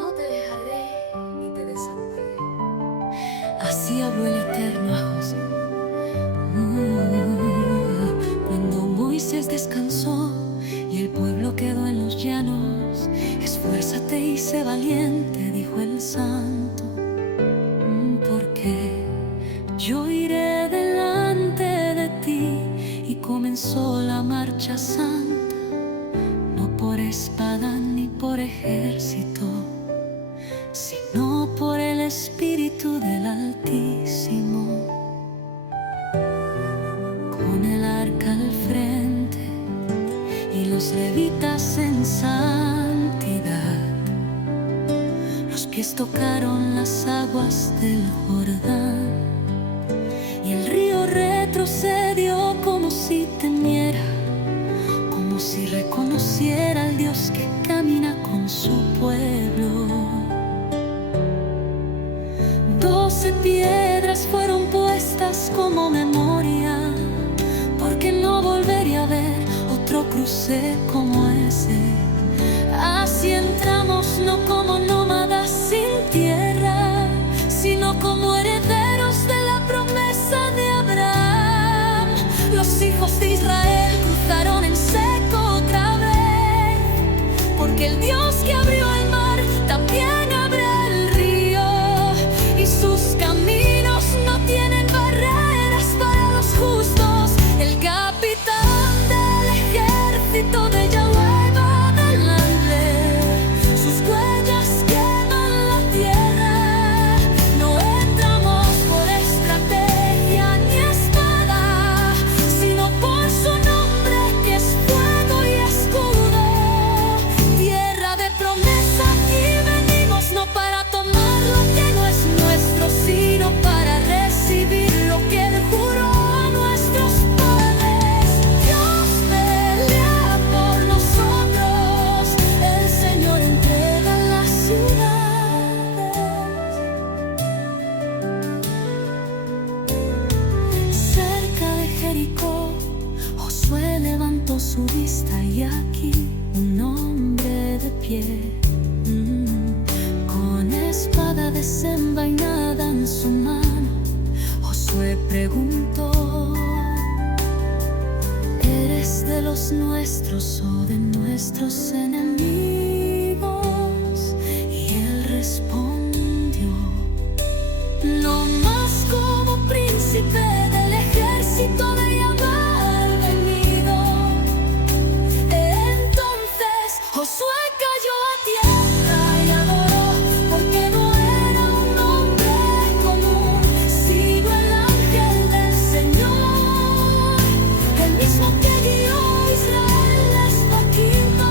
No te dejaré ni te desampararé. Así habló el Eterno a Josué. Cuando Moisés descansó y el pueblo quedó en los llanos, esfuérzate y sé valiente, dijo el Santo, porque yo iré delante de ti. Y comenzó la marcha santa, no por espada ni por ejército, sino por el Espíritu del Altísimo. Con el arca al frente y los levitas en santidad, los pies tocaron las aguas del Jordán, y el río retrocedió como si temiera, como si reconociera al Dios que camina con su pueblo. 12 piedras fueron puestas como memoria, porque no volvería a ver otro cruce como ese. Así entramos no como nómadas sin tierra, sino como herederos de la promesa de Abraham. Los hijos de Israel cruzaron en seco otra vez, porque el Dios que abrió el mar también abre el río, y sus caminos no tienen barreras para los justos. El capitán del ejército de Yahweh va delante, sus huellas queman la tierra. No entramos por estrategia ni espada, sino por su nombre que es fuego y escudo. Tierra de promesa, aquí venimos no para tomar lo que no es nuestro, sino para recibir lo que Él juró a nuestros padres. Dios pelea por nosotros, el Señor entrega las ciudades. Cerca de Jericó, Josué levantó su vista y aquí un hombre de pie, con espada desenvainada en su mano. Josué preguntó: ¿eres de los nuestros o de nuestros enemigos? Y él respondió: no más como príncipe del ejército de Yahweh he venido. Entonces Josué cayó a tierra y adoró, porque no era un hombre común, sino el ángel del Señor, el mismo que guió a Israel hasta Quito.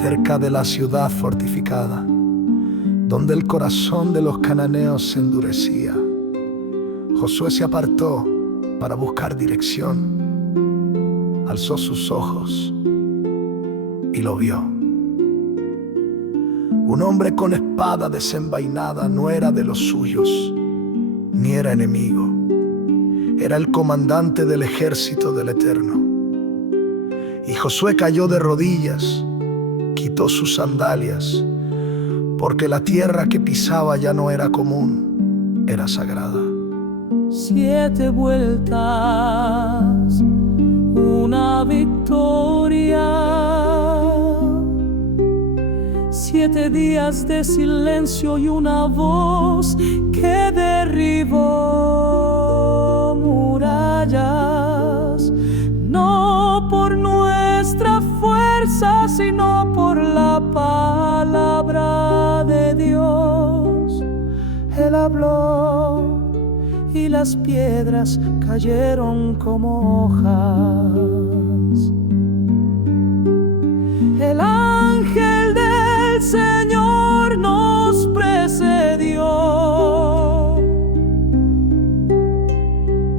cerca de la ciudad fortificada, donde el corazón de los cananeos se endurecía. Josué se apartó para buscar dirección. Alzó sus ojos y lo vio. Un hombre con espada desenvainada no era de los suyos, ni era enemigo. Era el comandante del ejército del Eterno. Y Josué cayó de rodillas, quitó sus sandalias, porque la tierra que pisaba ya no era común, era sagrada. 7 vueltas, una victoria. 7 días de silencio y una voz que derribó murallas. No por nuestra fuerza, sino por la palabra de Dios. Él habló y las piedras cayeron como hojas. El ángel del Señor nos precedió.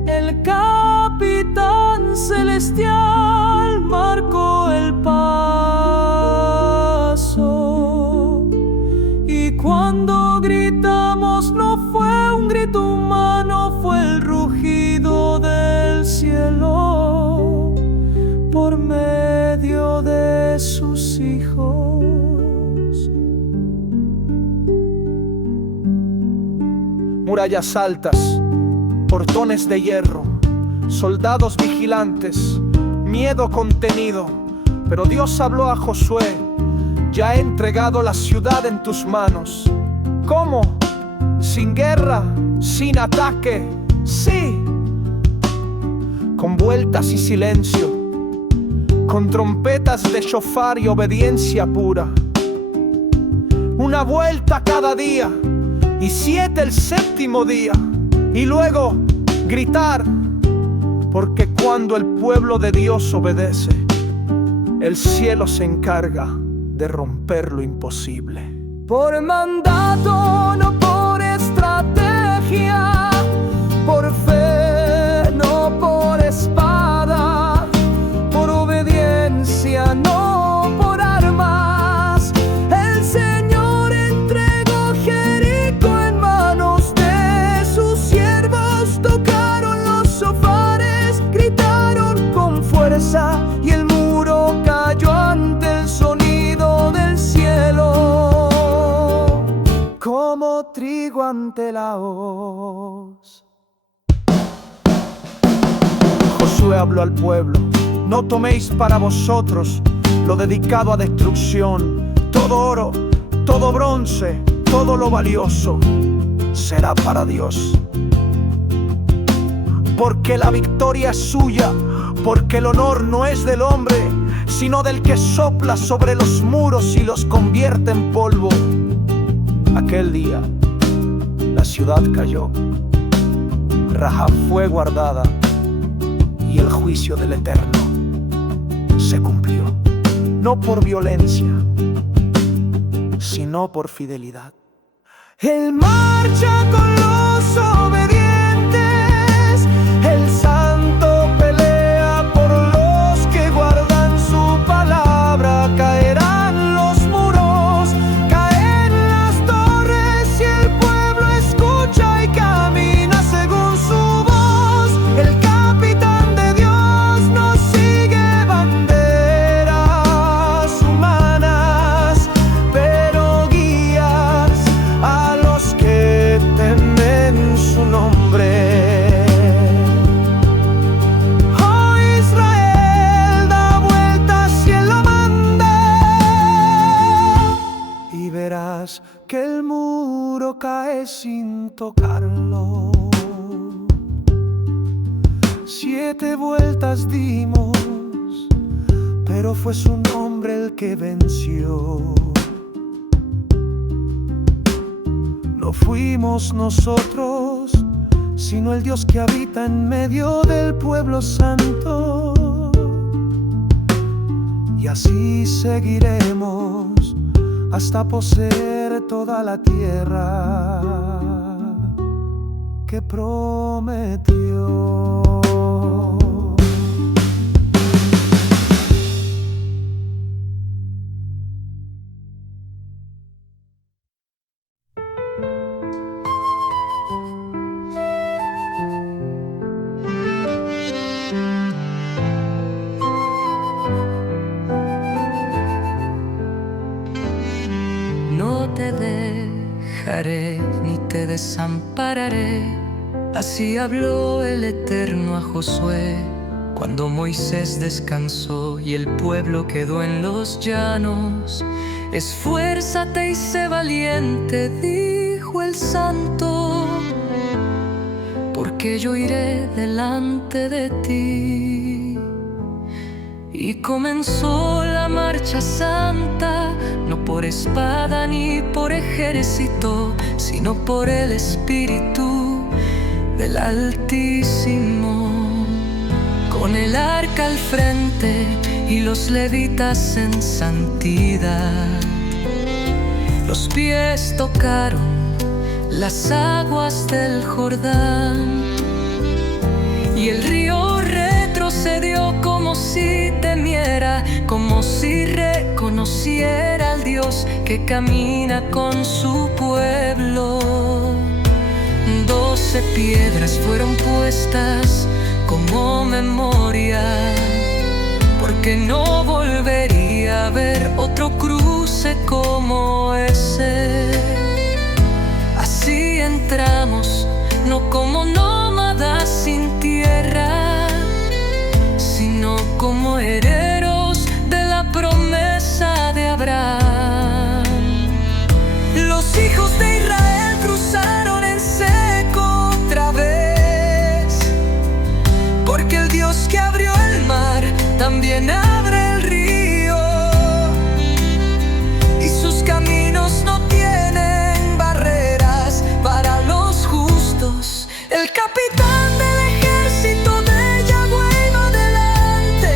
El capitán celestial marcó el paso. Y cuando gritamos no fue un grito humano, fue el rugido del cielo por medio de sus hijos. Murallas altas, portones de hierro, soldados vigilantes, miedo contenido. Pero Dios habló a Josué: ya he entregado la ciudad en tus manos. ¿Cómo? Sin guerra, sin ataque, sí. Con vueltas y silencio, con trompetas de shofar y obediencia pura. Una vuelta cada día, y 7 el séptimo día. Y luego gritar, porque cuando el pueblo de Dios obedece, el cielo se encarga de romper lo imposible. Por mandato, no por estrategia, por fe, no por espada, por obediencia, no por armas. El Señor entregó Jericó en manos de sus siervos. Tocaron los shofares, gritaron con fuerza, y el muro cayó ante el sonido del cielo, como trigo ante la hoz. Josué habló al pueblo: no toméis para vosotros lo dedicado a destrucción. Todo oro, todo bronce, todo lo valioso será para Dios. Porque la victoria es suya, porque el honor no es del hombre, sino del que sopla sobre los muros y los convierte en polvo. Aquel día la ciudad cayó, Rahab fue guardada, y el juicio del Eterno se cumplió. No por violencia, sino por fidelidad. Él marcha con los obedientes, el santo pelea por los que guardan su palabra. Caerán los muros, caen las torres, y el pueblo escucha y camina según su voz. El capitán de Dios no sigue banderas humanas, pero guías a los que temen su nombre. Oh Israel, da vueltas y Él lo manda, y verás que el muro cae sin tocarlo. 7 vueltas dimos, pero fue su nombre el que venció. No fuimos nosotros, sino el Dios que habita en medio del pueblo santo. y así seguiremos hasta poseer toda la tierra que prometió. No te dejaré ni te desampararé. Así habló el Eterno a Josué cuando Moisés descansó y el pueblo quedó en los llanos. Esfuérzate y sé valiente, dijo el Santo, porque yo iré delante de ti. Y comenzó la marcha santa, no por espada ni por ejército, sino por el Espíritu del Altísimo. Con el arca al frente y los levitas en santidad, los pies tocaron las aguas del Jordán, y el río retrocedió como si temiera, como si reconociera al Dios que camina con su pueblo. 12 piedras fueron puestas como memoria, porque no volvería a ver otro cruce como ese. Así entramos, no como nómadas sin tierra, sino como herederos de la promesa de Abraham. Los hijos de Israel cruzaron en seco otra vez, porque el Dios que abrió el mar también abre el río, y sus caminos no tienen barreras para los justos. El capitán del ejército de Yahweh va delante,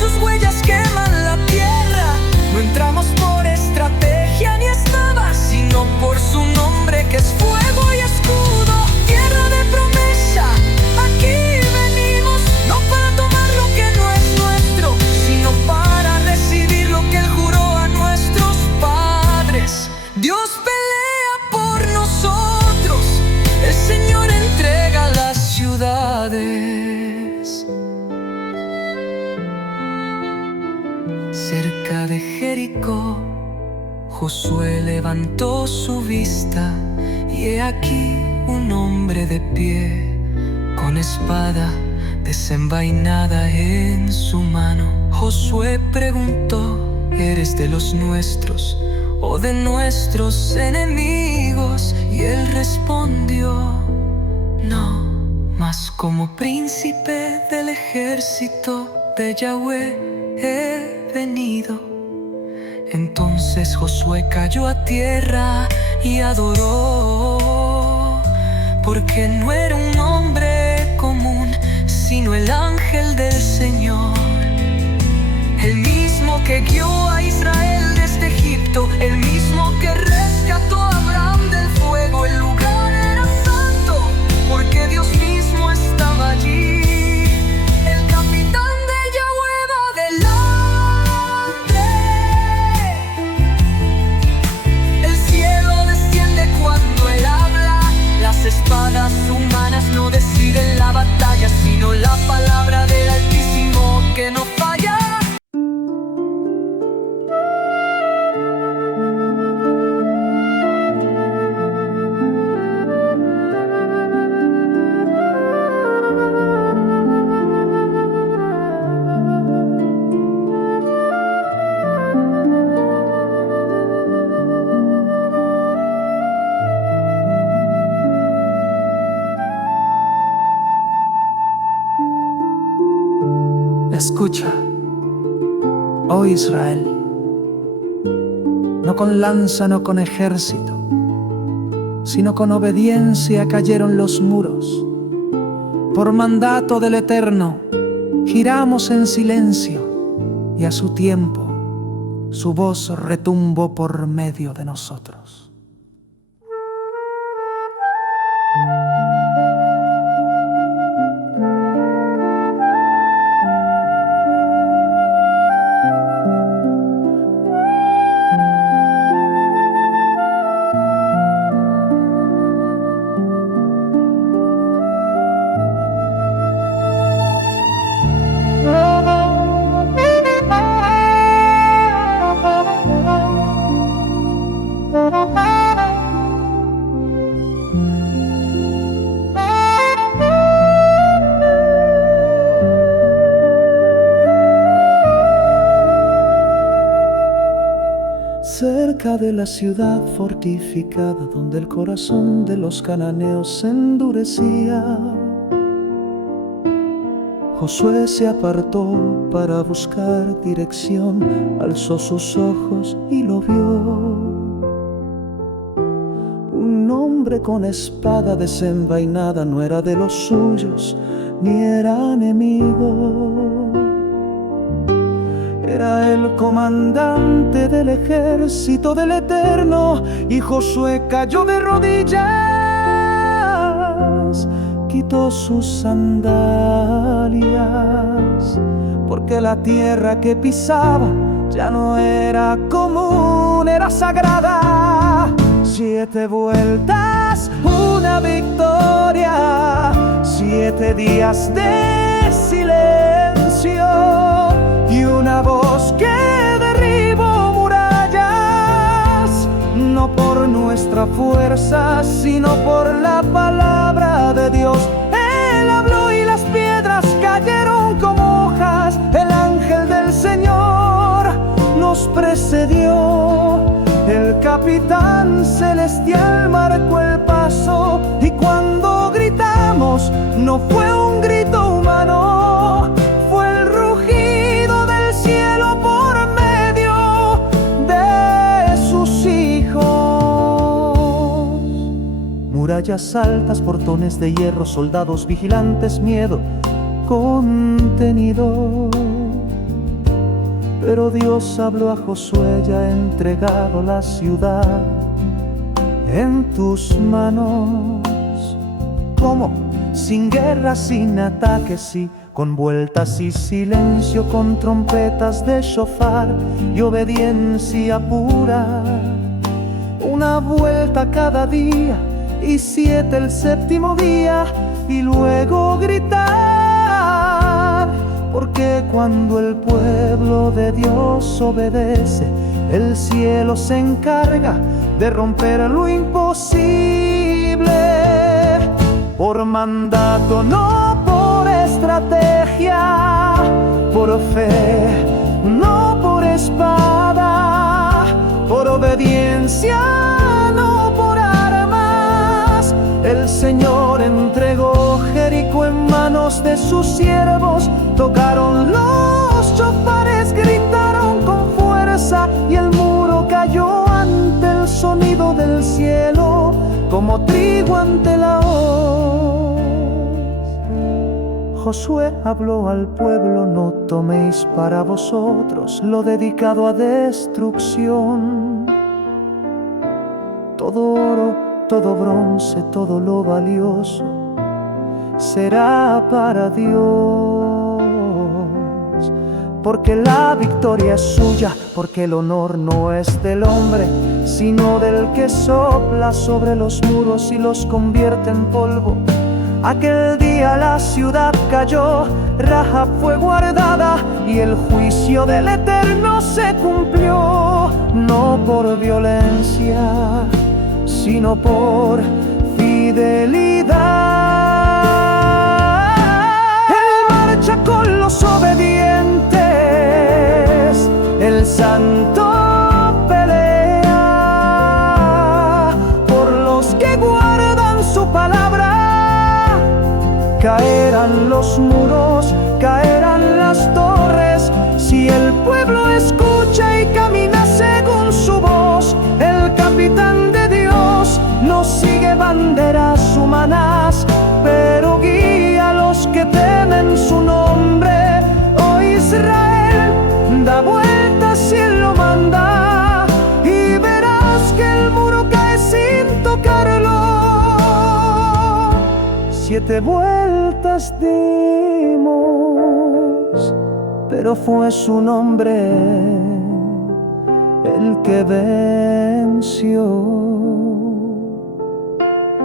sus huellas queman la tierra. No entramos por estrategia ni espada, sino por su nombre que es fuego y escudo. Tierra de promesa, aquí venimos, no para tomar lo que no es nuestro, sino para recibir lo que Él juró a nuestros padres. Dios pelea por nosotros, el Señor entrega las ciudades. Cerca de Jericó, Josué levantó su vista, y he aquí un hombre de pie, con espada desenvainada en su mano. Josué preguntó: ¿eres de los nuestros o de nuestros enemigos? Y él respondió: no, mas como príncipe del ejército de Yahweh he venido. Entonces Josué cayó a tierra y adoró, porque no era un hombre común, sino el ángel del Señor, el mismo que guió a Israel desde Egipto, el mismo que rescató a Abraham del fuego. El lugar era santo, porque Dios mismo estaba allí. El capitán de Yahweh va delante, el cielo desciende cuando Él habla. Las espadas humanas no deciden la batalla, sino la palabra del Altísimo que no falla. Escucha, oh Israel, no con lanza, no con ejército, sino con obediencia cayeron los muros. Por mandato del Eterno, giramos en silencio, y a su tiempo su voz retumbó por medio de nosotros. Cerca de la ciudad fortificada, donde el corazón de los cananeos se endurecía, Josué se apartó para buscar dirección, alzó sus ojos y lo vio. Un hombre con espada desenvainada, no era de los suyos, ni era enemigo. Era el comandante del ejército del Eterno, y Josué cayó de rodillas, quitó sus sandalias, porque la tierra que pisaba ya no era común, era sagrada. 7 vueltas, una victoria, 7 días de silencio y una voz que derribó murallas, no por nuestra fuerza, sino por la palabra de Dios. Él habló y las piedras cayeron como hojas. El ángel del Señor nos precedió. El capitán celestial marcó el paso, y cuando gritamos no fue un grito humano, fue el rugido del cielo por medio de sus hijos. Murallas altas, portones de hierro, soldados vigilantes, miedo contenido. Pero Dios habló a Josué, ya ha entregado la ciudad en tus manos. ¿Cómo? Sin guerra, sin ataques, sí, con vueltas y silencio, con trompetas de shofar y obediencia pura. Una vuelta cada día y 7 el séptimo día, y luego gritar. Porque cuando el pueblo de Dios obedece, el cielo se encarga de romper lo imposible. Por mandato, no por estrategia, por fe, no por espada, por obediencia, no por armas. El Señor entregó Jericó en manos de sus siervos. Tocaron los chofares, gritaron con fuerza, y el muro cayó ante el sonido del cielo, como trigo ante la hoz. Josué habló al pueblo: no toméis para vosotros lo dedicado a destrucción. Todo oro, todo bronce, todo lo valioso será para Dios. Porque la victoria es suya, porque el honor no es del hombre, sino del que sopla sobre los muros y los convierte en polvo. Aquel día la ciudad cayó, Rahab fue guardada, y el juicio del Eterno se cumplió, no por violencia, sino por fidelidad. Él marcha con los obedientes, el santo pelea por los que guardan su palabra. Caerán los muros, caerán las torres, si el pueblo escucha y camina según su voz. El capitán de Dios no sigue banderas humanas, pero guía a los que temen su nombre. Oh Israel, da vueltas y él lo manda. 7 vueltas dimos, pero fue su nombre el que venció.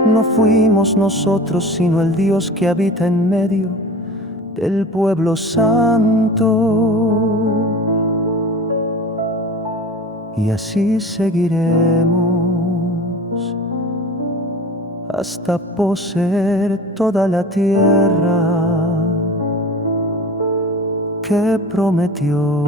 No fuimos nosotros, sino el Dios que habita en medio del pueblo santo. Y así seguiremos hasta poseer toda la tierra que prometió.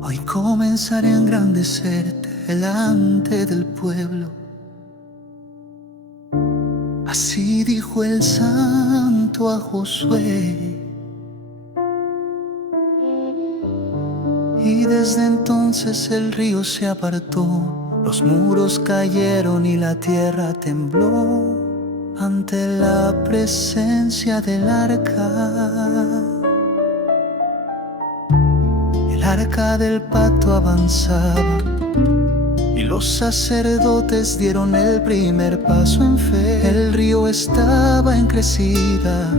Hoy comenzaré a engrandecerte delante del pueblo. Así dijo el santo a Josué. Y desde entonces el río se apartó, los muros cayeron y la tierra tembló ante la presencia del arca. El arca del pacto avanzaba y los sacerdotes dieron el primer paso en fe. El río estaba en crecida,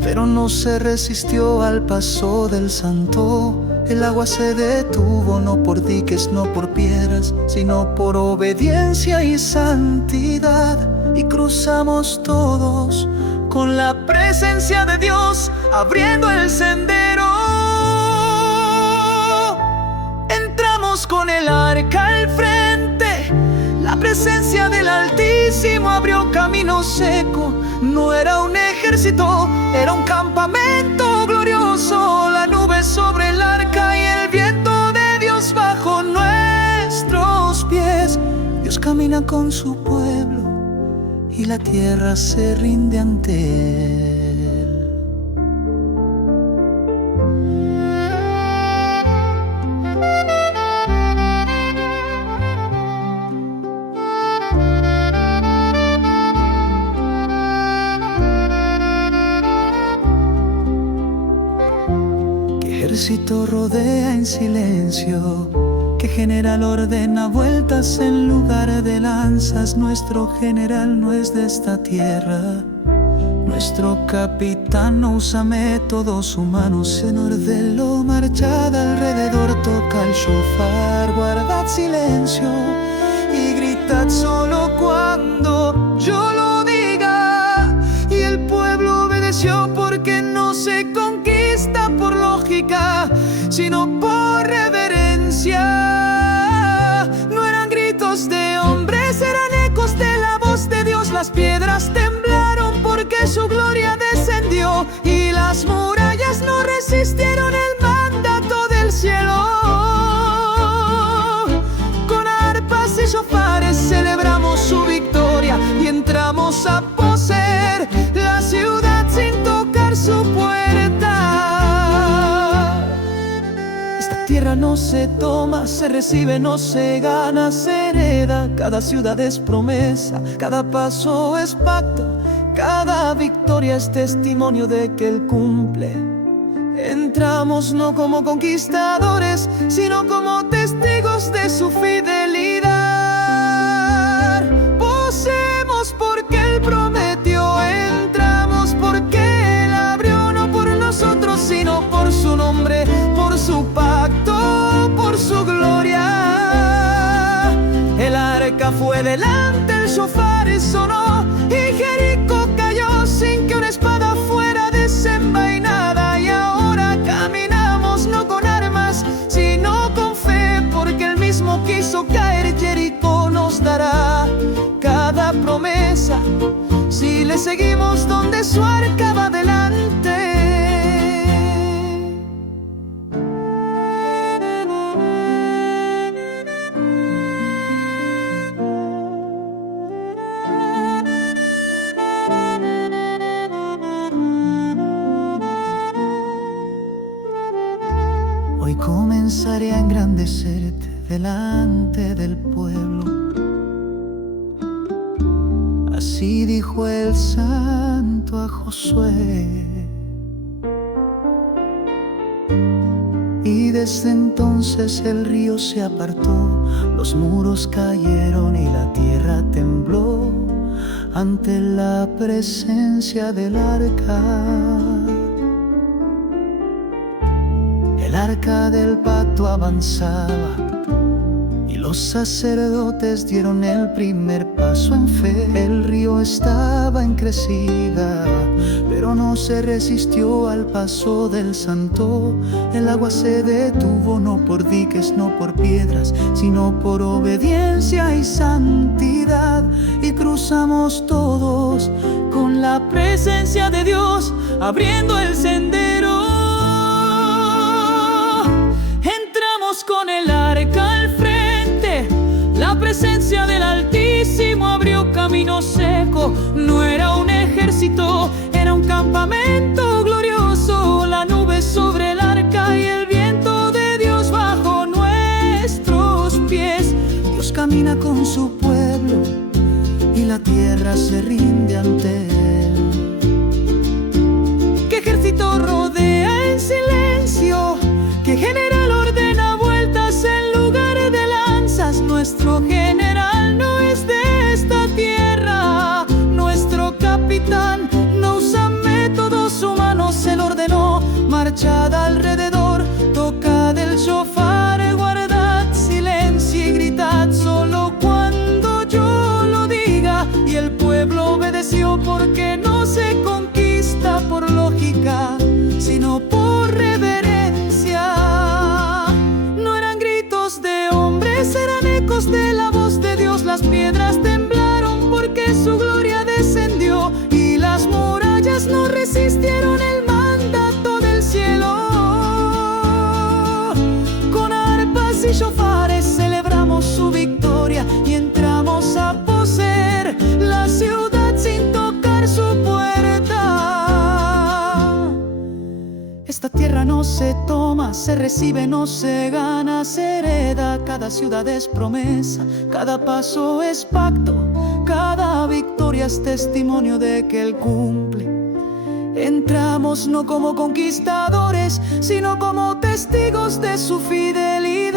pero no se resistió al paso del santo. El agua se detuvo, no por diques, no por piedras, sino por obediencia y santidad. Y cruzamos todos con la presencia de Dios, abriendo el sendero. Entramos con el arca al frente, la presencia del Altísimo abrió camino seco. No era un ejército, era un campamento glorioso. La nube sobre el arca y el viento de Dios bajo nuestros pies. Dios camina con su pueblo y la tierra se rinde ante él. Ejército rodea en silencio, que general ordena vueltas en lugar de lanzas. Nuestro general no es de esta tierra, nuestro capitán no usa métodos humanos. En ordelo marchad alrededor, toca el shofar, guardad silencio y gritad solo cuando yo lo diga. Y el pueblo obedeció porque no se conquista por lógica, sino por reverencia. No eran gritos de hombres, eran ecos de la voz de Dios. Las piedras temblaron porque su gloria descendió y las murallas no resistieron el mandato del cielo. Con arpas y shofares celebramos su victoria y entramos a poseer la ciudad sin tocar su puerta. Esta tierra no se toma, se recibe, no se gana, se hereda. Cada ciudad es promesa, cada paso es pacto, cada victoria es testimonio de que Él cumple. Entramos no como conquistadores, sino como testigos de su fidelidad. Poseemos porque Él prometió, entramos porque Él abrió, no por nosotros, sino por su nombre, por su pacto, por su gloria. El arca fue delante, el shofar sonó y Jericó cayó sin que una espada fuera desenvainada. Y ahora caminamos no con armas, sino con fe, porque Él mismo quiso caer. Jericó nos dará cada promesa si le seguimos donde su arca va adelante. haré engrandecerte delante del pueblo. Así dijo el santo a Josué. Y desde entonces el río se apartó, los muros cayeron y la tierra tembló ante la presencia del arca. El arca del pacto avanzaba y los sacerdotes dieron el primer paso en fe. El río estaba en crecida, pero no se resistió al paso del santo. El agua se detuvo no por diques, no por piedras, sino por obediencia y santidad. Y cruzamos todos con la presencia de Dios, abriendo el sendero. Entramos con el arca al frente, la presencia del Altísimo abrió camino seco. No era un ejército, era un campamento glorioso. La nube sobre el arca y el viento de Dios bajo nuestros pies. Dios camina con su pueblo y la tierra se rinde ante él. ¿Qué ejército rodea en silencio? ¿Qué general ordena vueltas en lugar de lanzas? Nuestro general no es de esta tierra. Nuestro capitán no usa métodos humanos. Él ordenó: marchad alrededor, tocad el shofar, guardad silencio y gritad solo cuando yo lo diga. Y el pueblo obedeció, porque no se conquista por lógica, sino por reverencia. No eran gritos de hombres, eran ecos de la voz de Dios. Las piedras temblaron porque su gloria descendió, y las murallas no resistieron el mandato del cielo. Con arpas y shofares celebramos su victoria y entramos a poseer la ciudad sin tocar su puerta. Esta tierra no se toma, se recibe, no se gana, se hereda. Cada ciudad es promesa, cada paso es pacto, cada victoria es testimonio de que Él cumple. Entramos no como conquistadores, sino como testigos de su fidelidad.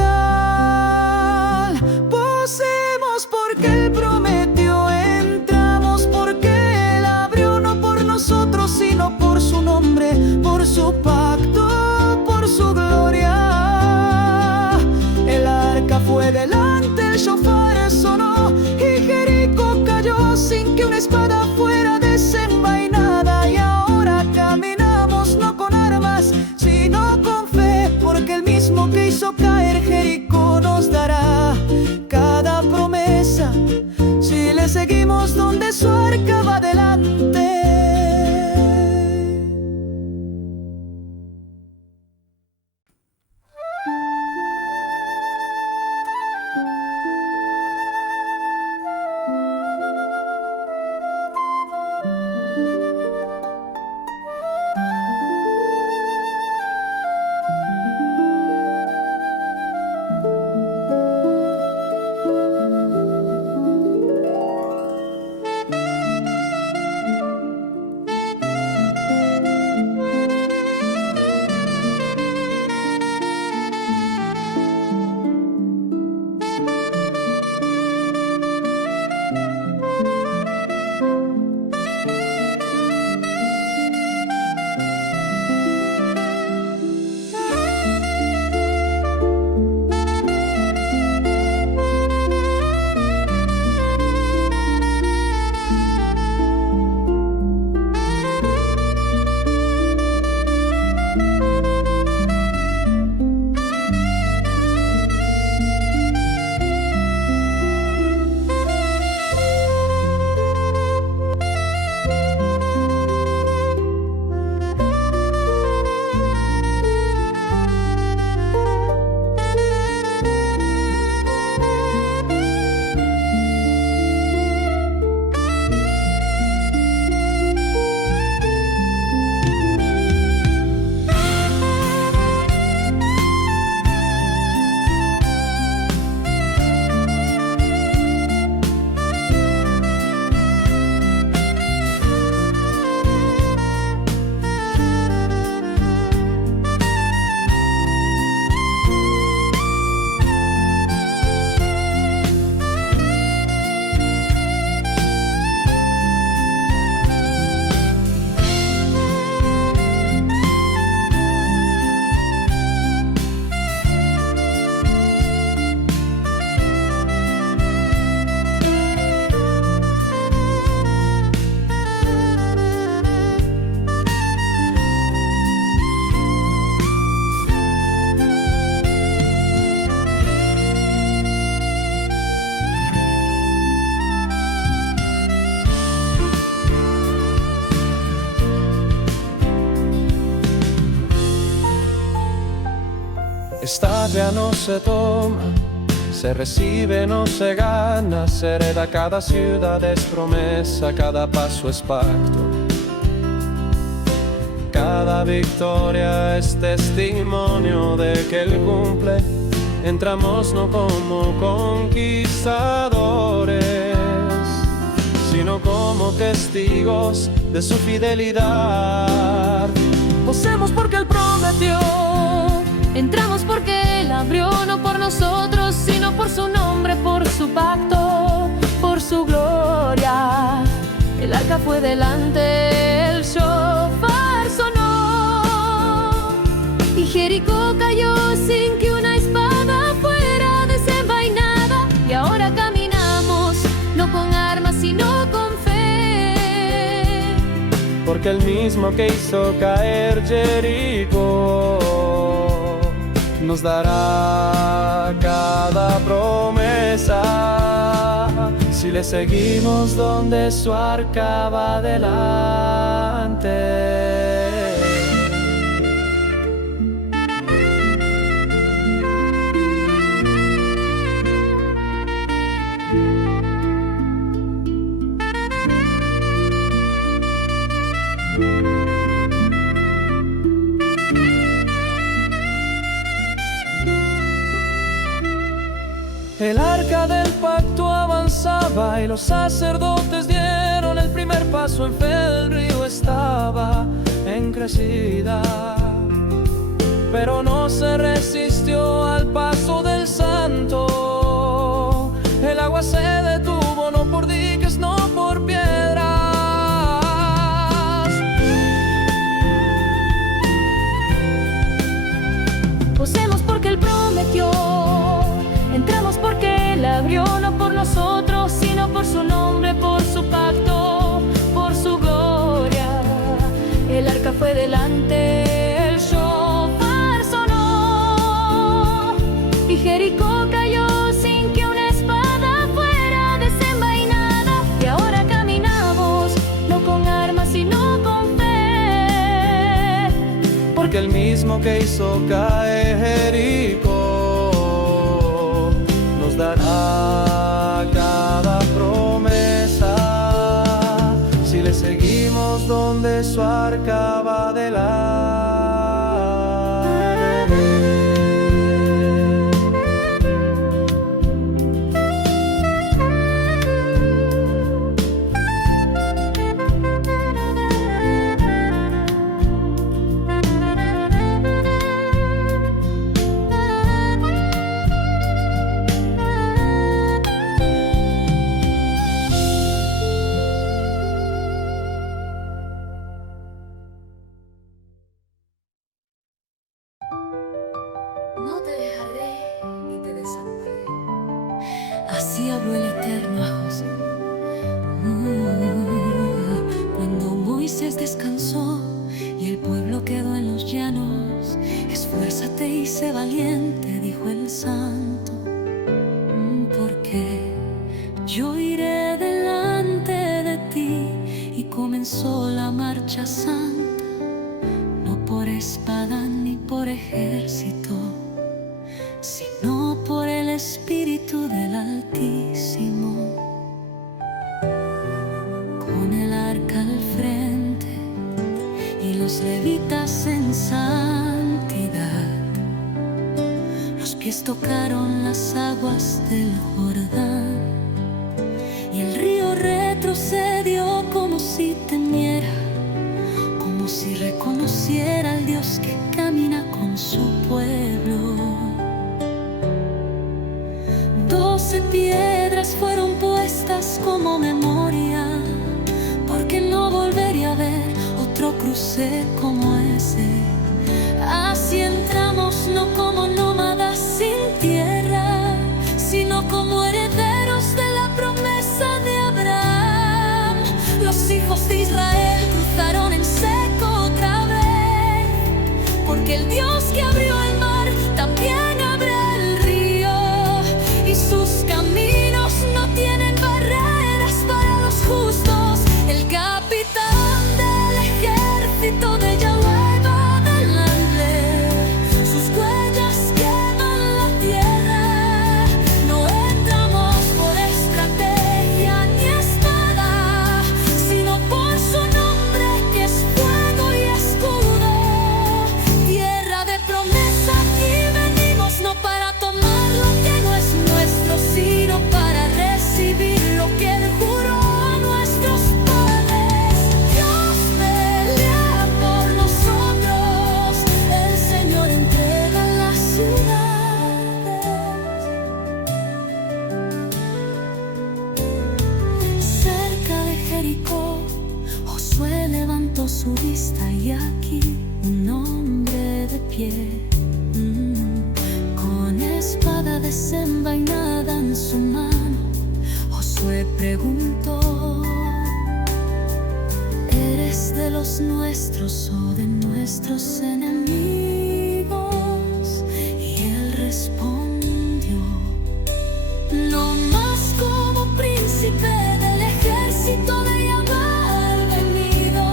Poseemos porque Él prometió, entramos porque Él abrió, no por nosotros, sino por su nombre, por su pacto, por su gloria. El arca fue delante, el shofar sonó y Jericó cayó sin que una espada fuera desenvainada. Y ahora caminamos no con armas, sino con fe, porque el mismo que hizo caer Jericó nos dará cada promesa si le seguimos donde su arca va delante. patria no se toma, se recibe, no se gana, se hereda. Cada ciudad es promesa, cada paso es pacto. Cada victoria es testimonio de que Él cumple. Entramos no como conquistadores, sino como testigos de su fidelidad. Posemos porque Él prometió, entramos porque Él abrió, no por nosotros, sino por su nombre, por su pacto, por su gloria. El arca fue delante, el shofar sonó, y Jericó cayó sin que una espada fuera desenvainada. Y ahora caminamos, no con armas, sino con fe, porque el mismo que hizo caer Jericó nos dará cada promesa, si le seguimos donde su arca va adelante. El arca del pacto avanzaba y los sacerdotes dieron el primer paso en fe. El río estaba en crecida, pero no se resistió al paso del santo. El agua se detuvo, no por diques, no por piedras. posemos porque Él prometió, entramos porque Él abrió, no por nosotros, sino por su nombre, por su pacto, por su gloria. El arca fue delante, el shofar sonó, y Jericó cayó sin que una espada fuera desenvainada. Y ahora caminamos, no con armas, sino con fe, porque el mismo que hizo caer Jericó nos dará cada promesa, si le seguimos donde su arca va adelante. No te dejaré ni te desampararé. así habló el Eterno a Josué. Cuando Moisés descansó y el pueblo quedó en los llanos, esfuérzate y sé valiente, dijo el Santo, porque yo iré delante de ti. Y comenzó la marcha santa, no por espada ni por ejército, sino por el Espíritu del Altísimo. Con el arca al frente y los levitas en santidad, los pies tocaron las aguas del Jordán, y el río retrocedió como si temiera, como si reconociera al Dios que camina con su pueblo. 12 piedras fueron puestas como memoria, porque no volvería a ver otro cruce como ese. Así entramos no como nómadas sin tierra, sino como herederos su vista y aquí un hombre de pie, con espada desenvainada en su mano. Josué preguntó: ¿eres de los nuestros o de nuestros enemigos? Y él respondió: no más como príncipe del ejército de Yahvé venido.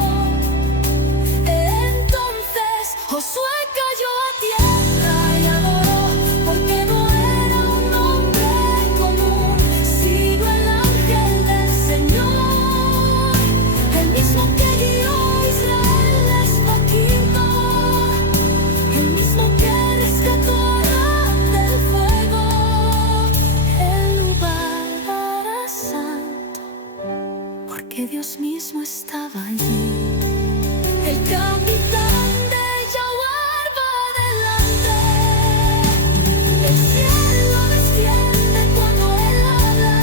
Entonces Josué cayó a tierra y adoró, porque no era un hombre común, sino el ángel del Señor, el mismo que guió a Israel escogido, el mismo que rescató a Aram del fuego. El lugar era santo, porque Dios mismo estaba allí. El capitán de Jaguar va adelante. El cielo desciende cuando él habla.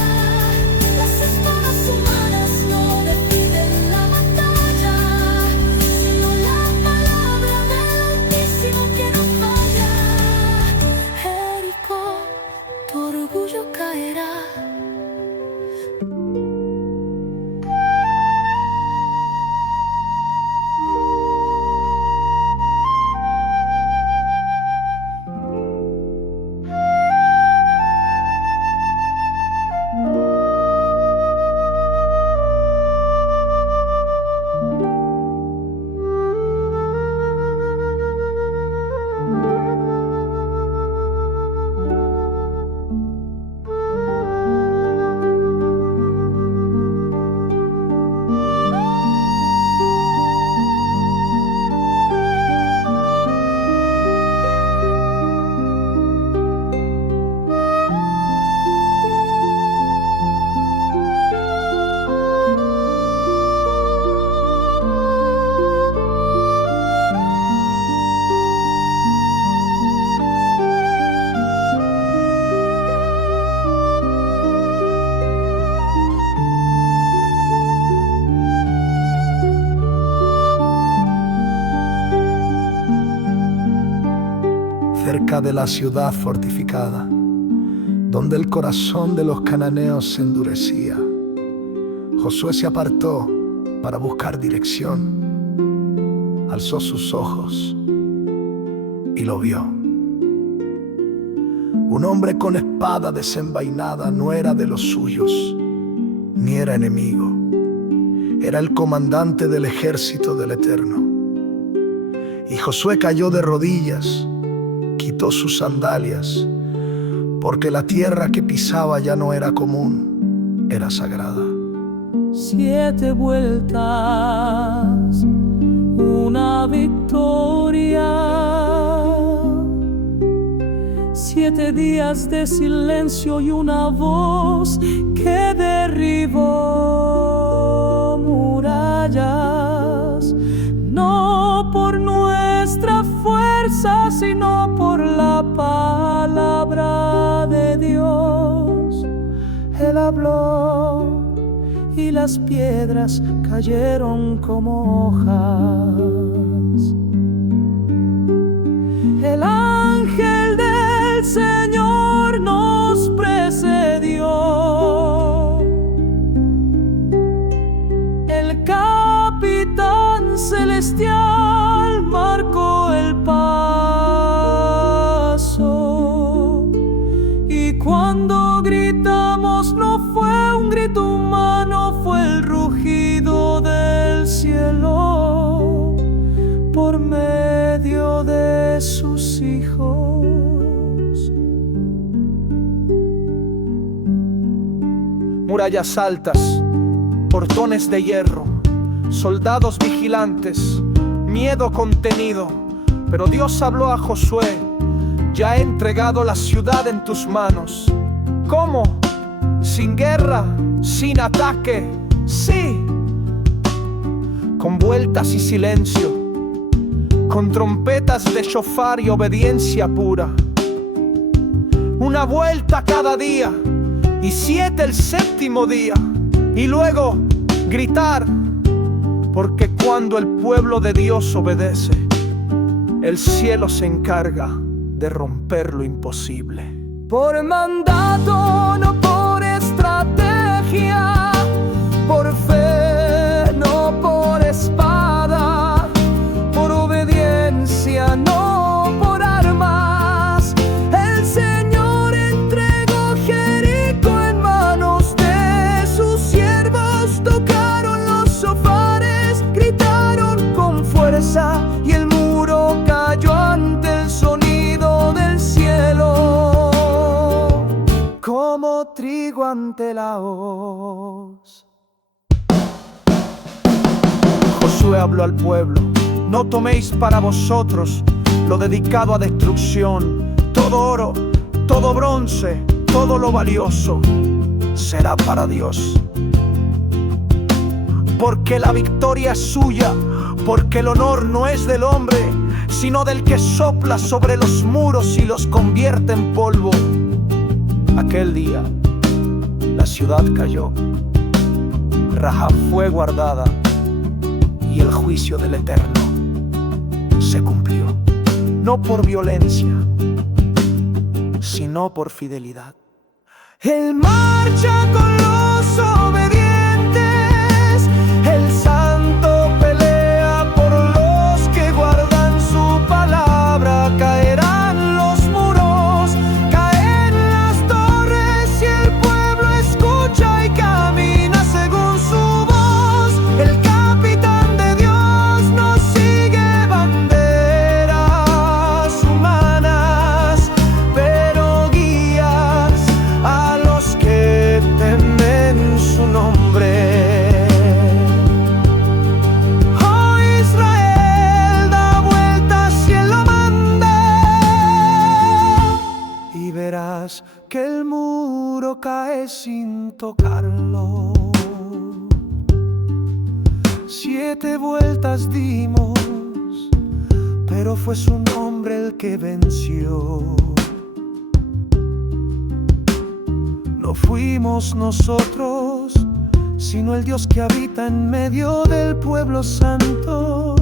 Las espadas humanas no deciden la batalla, sino la palabra del Altísimo que no falla. Jericó, tu orgullo caerá. Cerca de la ciudad fortificada, donde el corazón de los cananeos se endurecía, Josué se apartó para buscar dirección. Alzó sus ojos y lo vio. Un hombre con espada desenvainada no era de los suyos, ni era enemigo. Era el comandante del ejército del Eterno. Y Josué cayó de rodillas, quitó sus sandalias, porque la tierra que pisaba ya no era común, era sagrada. 7 vueltas, una victoria. 7 días de silencio y una voz que derribó murallas. No por nuestra fuerza, sino por la palabra de Dios. Él habló y las piedras cayeron como hojas. El ángel del Señor nos precedió. El capitán celestial marcó el paso. Y cuando gritamos no fue un grito humano, fue el rugido del cielo por medio de sus hijos. Murallas altas, portones de hierro, soldados vigilantes, miedo contenido. Pero Dios habló a Josué: ya he entregado la ciudad en tus manos. ¿Cómo? Sin guerra, sin ataque, sí. Con vueltas y silencio, con trompetas de shofar y obediencia pura. Una vuelta cada día y 7 el séptimo día. Y luego gritar: porque cuando el pueblo de Dios obedece, el cielo se encarga de romper lo imposible. Por mandato, no por estrategia, por fe, no por espada, por obediencia, no por armas. El Señor entregó Jericó en manos de sus siervos. Tocaron los shofares, gritaron con fuerza, y el muro cayó ante el sonido del cielo, como trigo ante la hoz. Josué habló al pueblo: no toméis para vosotros lo dedicado a destrucción. Todo oro, todo bronce, todo lo valioso será para Dios. Porque la victoria es suya, porque el honor no es del hombre, sino del que sopla sobre los muros y los convierte en polvo. Aquel día la ciudad cayó, Rahab fue guardada, y el juicio del Eterno se cumplió, no por violencia, sino por fidelidad. Él marcha con los obedientes, el santo pelea por los que guardan su palabra. Caerán los muros, caen las torres, y el pueblo escucha y camina según su voz. El capitán de Dios no sigue banderas humanas, pero guías a los que temen su nombre. Oh Israel, da vueltas y Él lo manda, y verás que el muro cae sin tocarlo. 7 vueltas dimos, pero fue su nombre el que venció. No fuimos nosotros, sino el Dios que habita en medio del pueblo santo.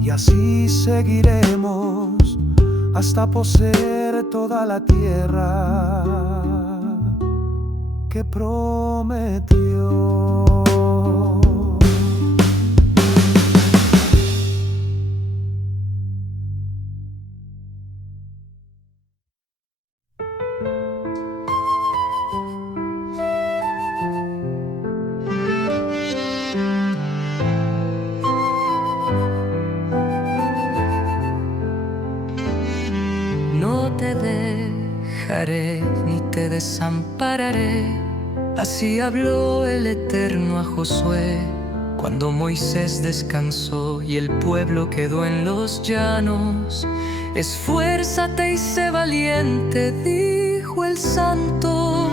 Y así seguiremos hasta poseer toda la tierra que prometió. No te dejaré ni te desampararé. Así habló el Eterno a Josué cuando Moisés descansó y el pueblo quedó en los llanos. Esfuérzate y sé valiente, dijo el Santo,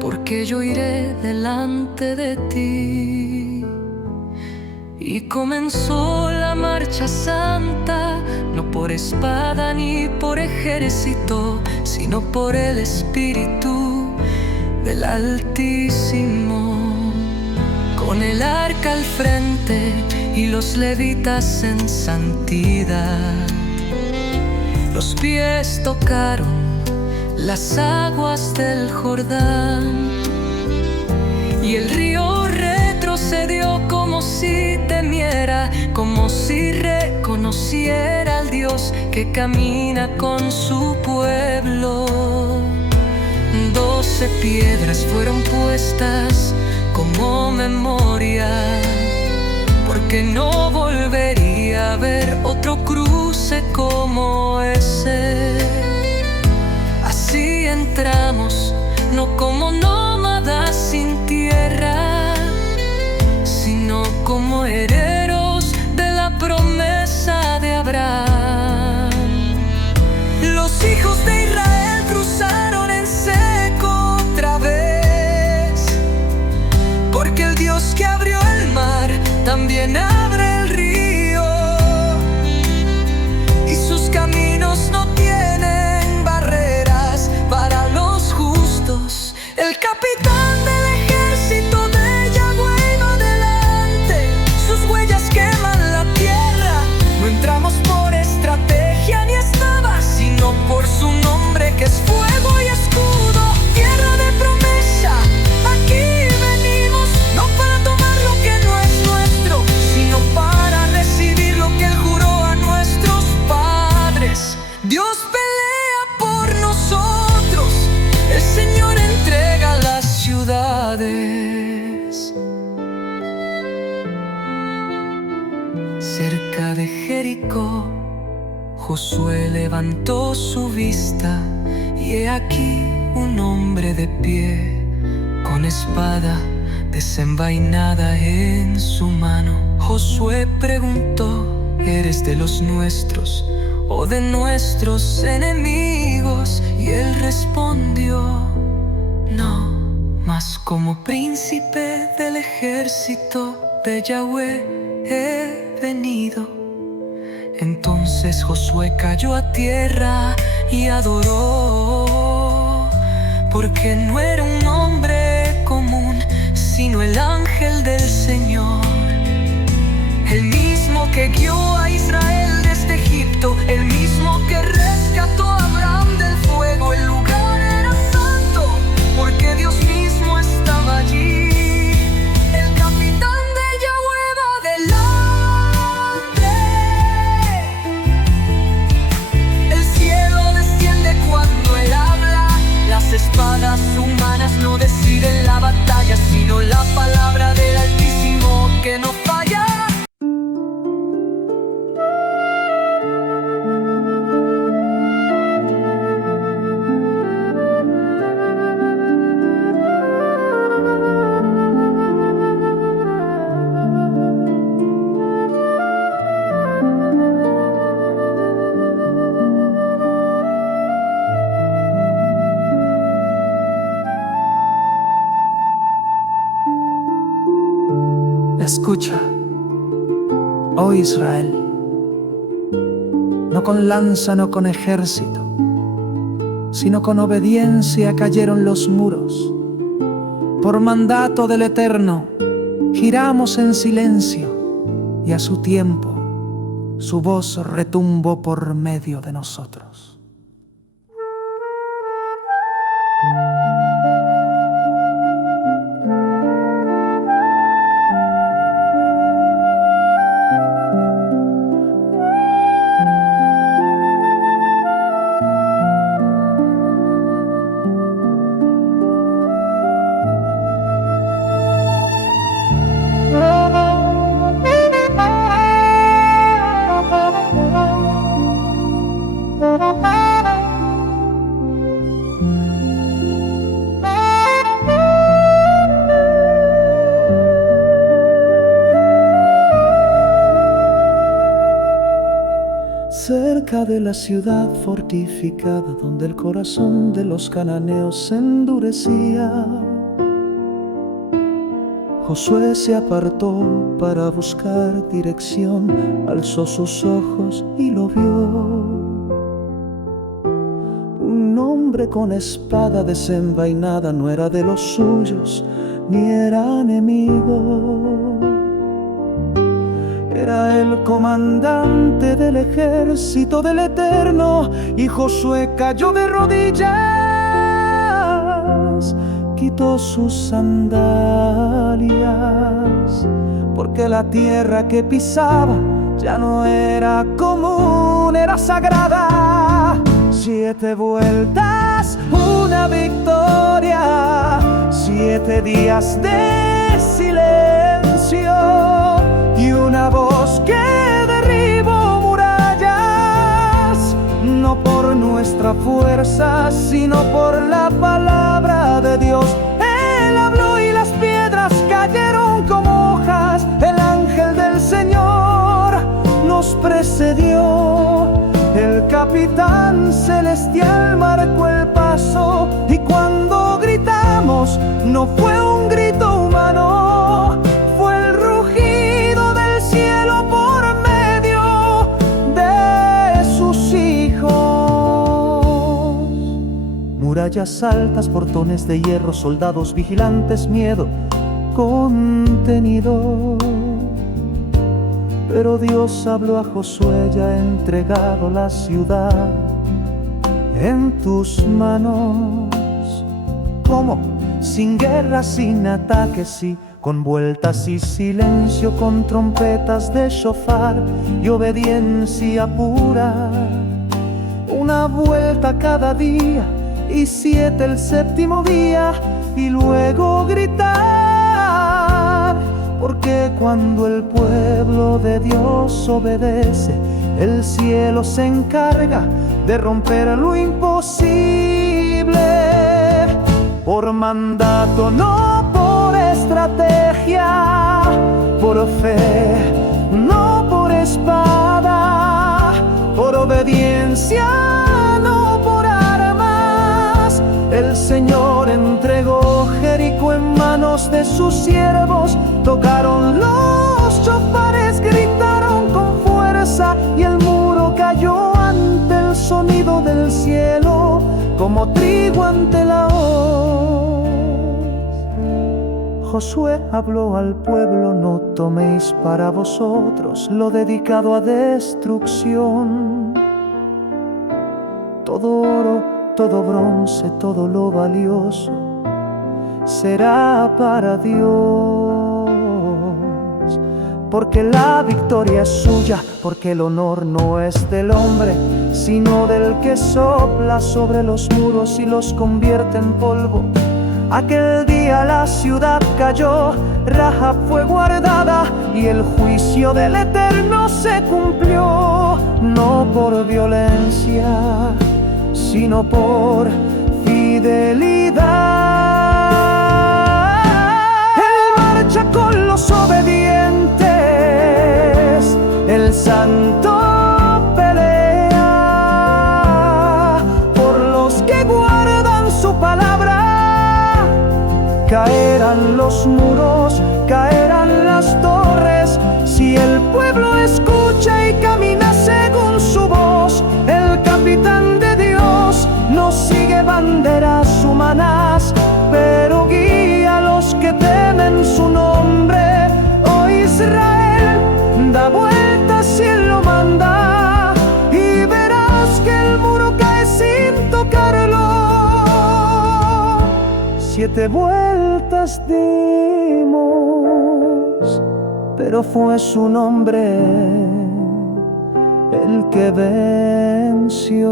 porque yo iré delante de ti. Y comenzó la marcha santa, no por espada ni por ejército, sino por el Espíritu del Altísimo. Con el arca al frente y los levitas en santidad, los pies tocaron las aguas del Jordán, y el río retrocedió como si temiera, como si reconociera al Dios que camina con su pueblo. 12 piedras fueron puestas como memoria, porque no volvería a ver otro cruce como ese. Así entramos, no como nómadas sin tierra, sino como herederos de la promesa de Abraham. Los hijos de Israel cruzaron en seco otra vez, porque el Dios que abrió el mar también abre el río, y sus caminos no tienen barreras para los justos. El capitán del ejército de Yahvé Jericó, Josué levantó su vista, y he aquí un hombre de pie, con espada desenvainada en su mano. Josué preguntó: ¿eres de los nuestros o de nuestros enemigos? Y él respondió: no, mas como príncipe del ejército de Yahweh he venido. Entonces Josué cayó a tierra y adoró, porque no era un hombre común, sino el ángel del Señor, el mismo que guió a Israel desde Egipto, el mismo que rescató a Abraham del fuego. El lugar era santo, porque Dios mismo estaba allí. El capitán de Yahweh va delante. El cielo desciende cuando Él habla. Las espadas humanas no deciden la batalla, sino la palabra del Altísimo que no falla. Escucha, oh Israel, no con lanza, no con ejército, sino con obediencia cayeron los muros. Por mandato del Eterno, giramos en silencio, y a su tiempo su voz retumbó por medio de nosotros. Cerca de la ciudad fortificada, donde el corazón de los cananeos se endurecía, Josué se apartó para buscar dirección, alzó sus ojos y lo vio. Un hombre con espada desenvainada, no era de los suyos, ni era enemigo. Era el comandante del ejército del Eterno, y Josué cayó de rodillas, quitó sus sandalias, porque la tierra que pisaba ya no era común, era sagrada. 7 vueltas, una victoria, 7 días de silencio y una voz que derribó murallas, no por nuestra fuerza, sino por la palabra de Dios. Él habló y las piedras cayeron como hojas. El ángel del Señor nos precedió. El capitán celestial marcó el paso, y cuando gritamos no fue un grito humano, fue el rugido del cielo por medio de sus hijos. Murallas altas, portones de hierro, soldados vigilantes, miedo contenido. Pero Dios habló a Josué, ya entregado la ciudad en tus manos. ¿Cómo? Sin guerra, sin ataques, sí, con vueltas y silencio, con trompetas de shofar y obediencia pura. Una vuelta cada día y 7 el séptimo día, y luego gritar. Porque cuando el pueblo de Dios obedece, El cielo se encarga de romper lo imposible, por mandato, no por estrategia, por fe, no por espada, por obediencia, no por armas. El Señor entregó Jericó en manos de sus siervos, tocaron los chofares, gritaron con fuerza y el muro cayó ante el sonido del cielo, como trigo ante la hoz. Josué habló al pueblo: no toméis para vosotros lo dedicado a destrucción. Todo oro, todo bronce, todo lo valioso será para Dios, porque la victoria es suya, porque el honor no es del hombre, sino del que sopla sobre los muros y los convierte en polvo. Aquel día la ciudad cayó, Rahab fue guardada y el juicio del Eterno se cumplió, no por violencia, sino por fidelidad. Él marcha con los obedientes, el santo pelea por los que guardan su palabra. Caerán los muros, caerán las torres, si el pueblo escucha y camina según su voz. El capitán de Dios no sigue banderas humanas, pero guía a los que temen su nombre. Oh Israel, da vueltas y Él lo manda, y verás que el muro cae sin tocarlo. 7 vueltas dimos, pero fue su nombre el que venció.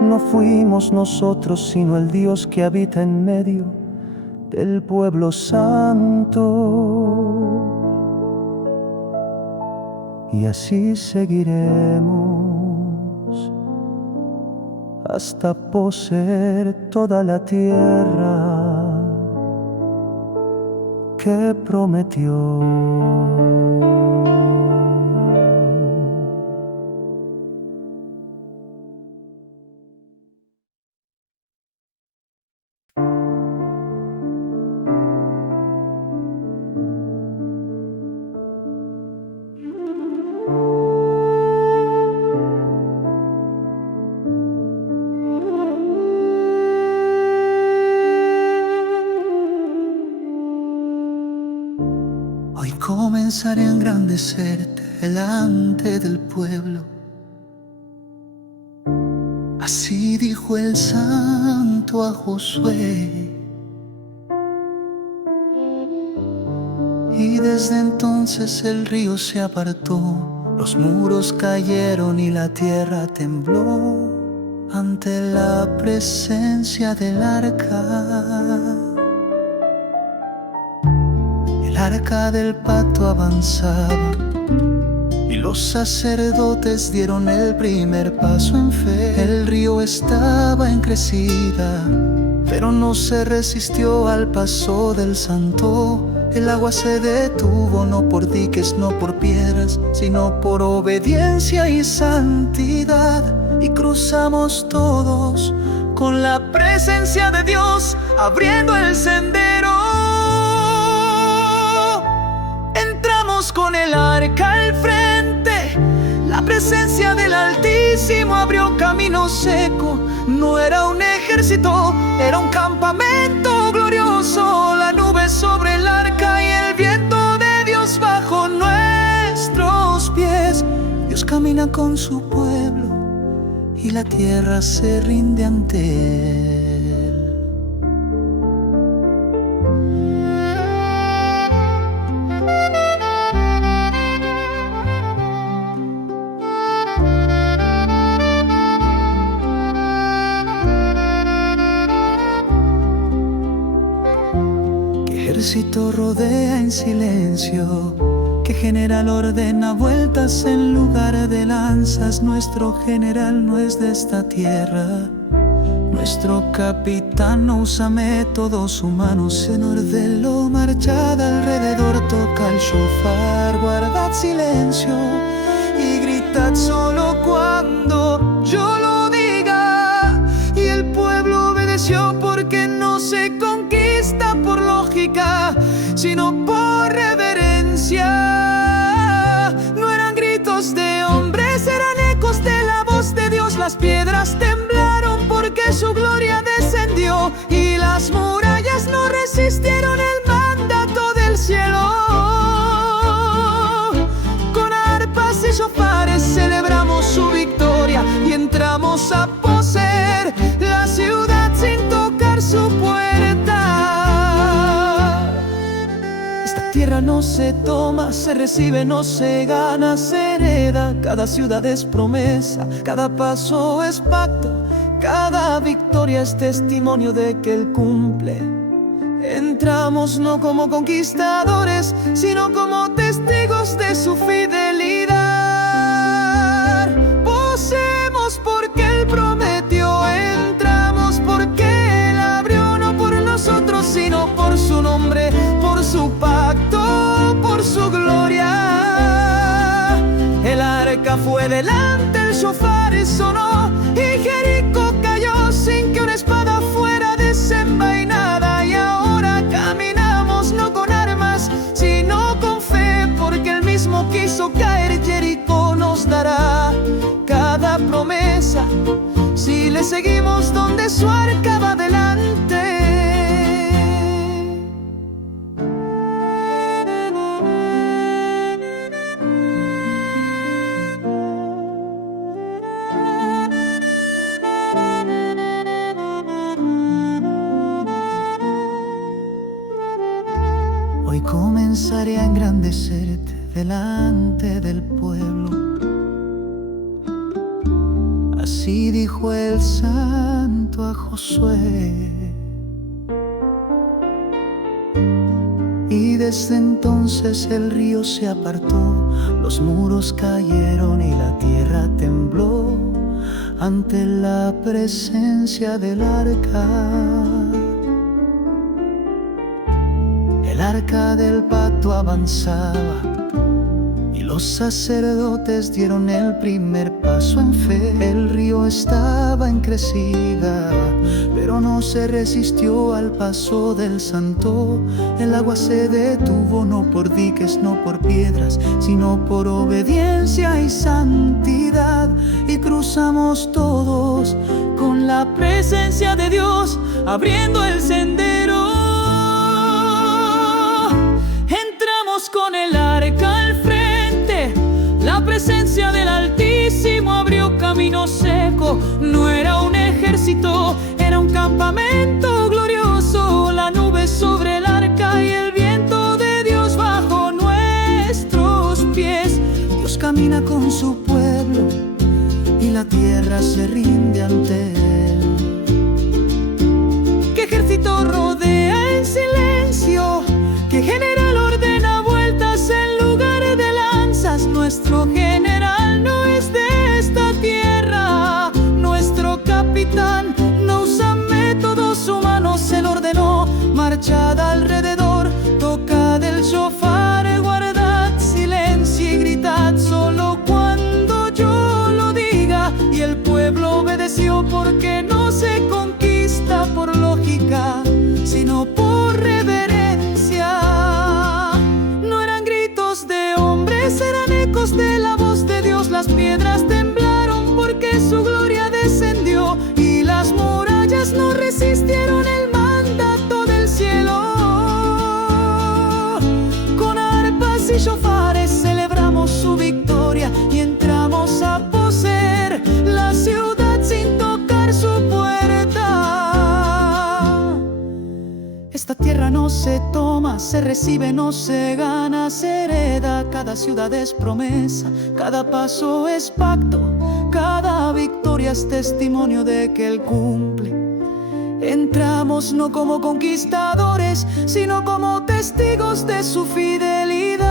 No fuimos nosotros, sino el Dios que habita en medio del pueblo santo. Y así seguiremos hasta poseer toda la tierra que prometió. Hoy comenzaré a engrandecerte delante del pueblo. Así dijo el santo a Josué. Y desde entonces el río se apartó, los muros cayeron y la tierra tembló ante la presencia del arca. El arca del pacto avanzaba y los sacerdotes dieron el primer paso en fe. El río estaba en crecida, pero no se resistió al paso del santo. El agua se detuvo, no por diques, no por piedras, sino por obediencia y santidad. Y cruzamos todos con la presencia de Dios, abriendo el sendero. Entramos con el arca al frente, la presencia del Altísimo abrió camino seco. No era un ejército, era un campamento glorioso. La nube sobre el arca y el viento de Dios bajo nuestros pies. Dios camina con su pueblo y la tierra se rinde ante Él. Ejército rodea en silencio, que que general ordena vueltas en lugar de lanzas. Nuestro general no es de esta tierra. Nuestro capitán no usa métodos humanos. En orden lo marchad alrededor, toca el shofar, guardad silencio y gritad solo cuando yo lo diga. Y el pueblo obedeció porque no se conquista por lógica, sino por reverencia. No eran gritos de hombres, eran ecos de la voz de Dios. Las piedras temblaron porque su gloria descendió y las murallas no resistieron el mandato del cielo. Con arpas y shofares celebramos su victoria y entramos a poseer la ciudad sin tocar su puerta. Esta tierra no se toma, se recibe, no se gana, se hereda. Cada ciudad es promesa, cada paso es pacto, cada victoria es testimonio de que Él cumple. Entramos no como conquistadores, sino como testigos de su fidelidad. Poseemos porque Él prometió, entramos porque Él abrió, no por nosotros, sino por su nombre, por su pacto, por su gloria. El arca fue delante, el shofar sonó y Jericó cayó sin que una espada fuera desenvainada. Y ahora caminamos no con armas, sino con fe, porque Él mismo quiso caer. Jericó nos dará cada promesa si le seguimos donde su arca va adelante. Hoy comenzaré a engrandecerte delante del pueblo. Así dijo el santo a Josué. Y desde entonces el río se apartó, los muros cayeron y la tierra tembló ante la presencia del arca. El arca del pacto avanzaba y los sacerdotes dieron el primer paso en fe. El río estaba en crecida, pero no se resistió al paso del santo. El agua se detuvo no por diques, no por piedras, sino por obediencia y santidad. Y cruzamos todos con la presencia de Dios, abriendo el sendero. Con el arca al frente, la presencia del Altísimo abrió camino seco. No era un ejército, era un campamento glorioso. La nube sobre el arca y el viento de Dios bajo nuestros pies. Dios camina con su pueblo y la tierra se rinde ante Él. ¿Qué ejército rodea en silencio? ¿Qué general ordena vueltas en lugar de lanzas? Nuestro general no es de esta tierra. Nuestro capitán no usa métodos humanos. Él ordenó: marchad alrededor, tocad el shofar, guardad silencio y gritad solo cuando yo lo diga. Y el pueblo obedeció porque no se conquista por lógica, sino por reverencia. Eran ecos de la voz de Dios. Las piedras temblaron porque su gloria descendió y las murallas no resistieron el mandato del cielo. Con arpas y shofares celebramos su victoria y entramos a poseer la ciudad sin tocar su puerta. Esta tierra no se toma, se recibe, no se gana, se hereda. Cada ciudad es promesa, cada paso es pacto, cada victoria es testimonio de que Él cumple. Entramos no como conquistadores, sino como testigos de su fidelidad.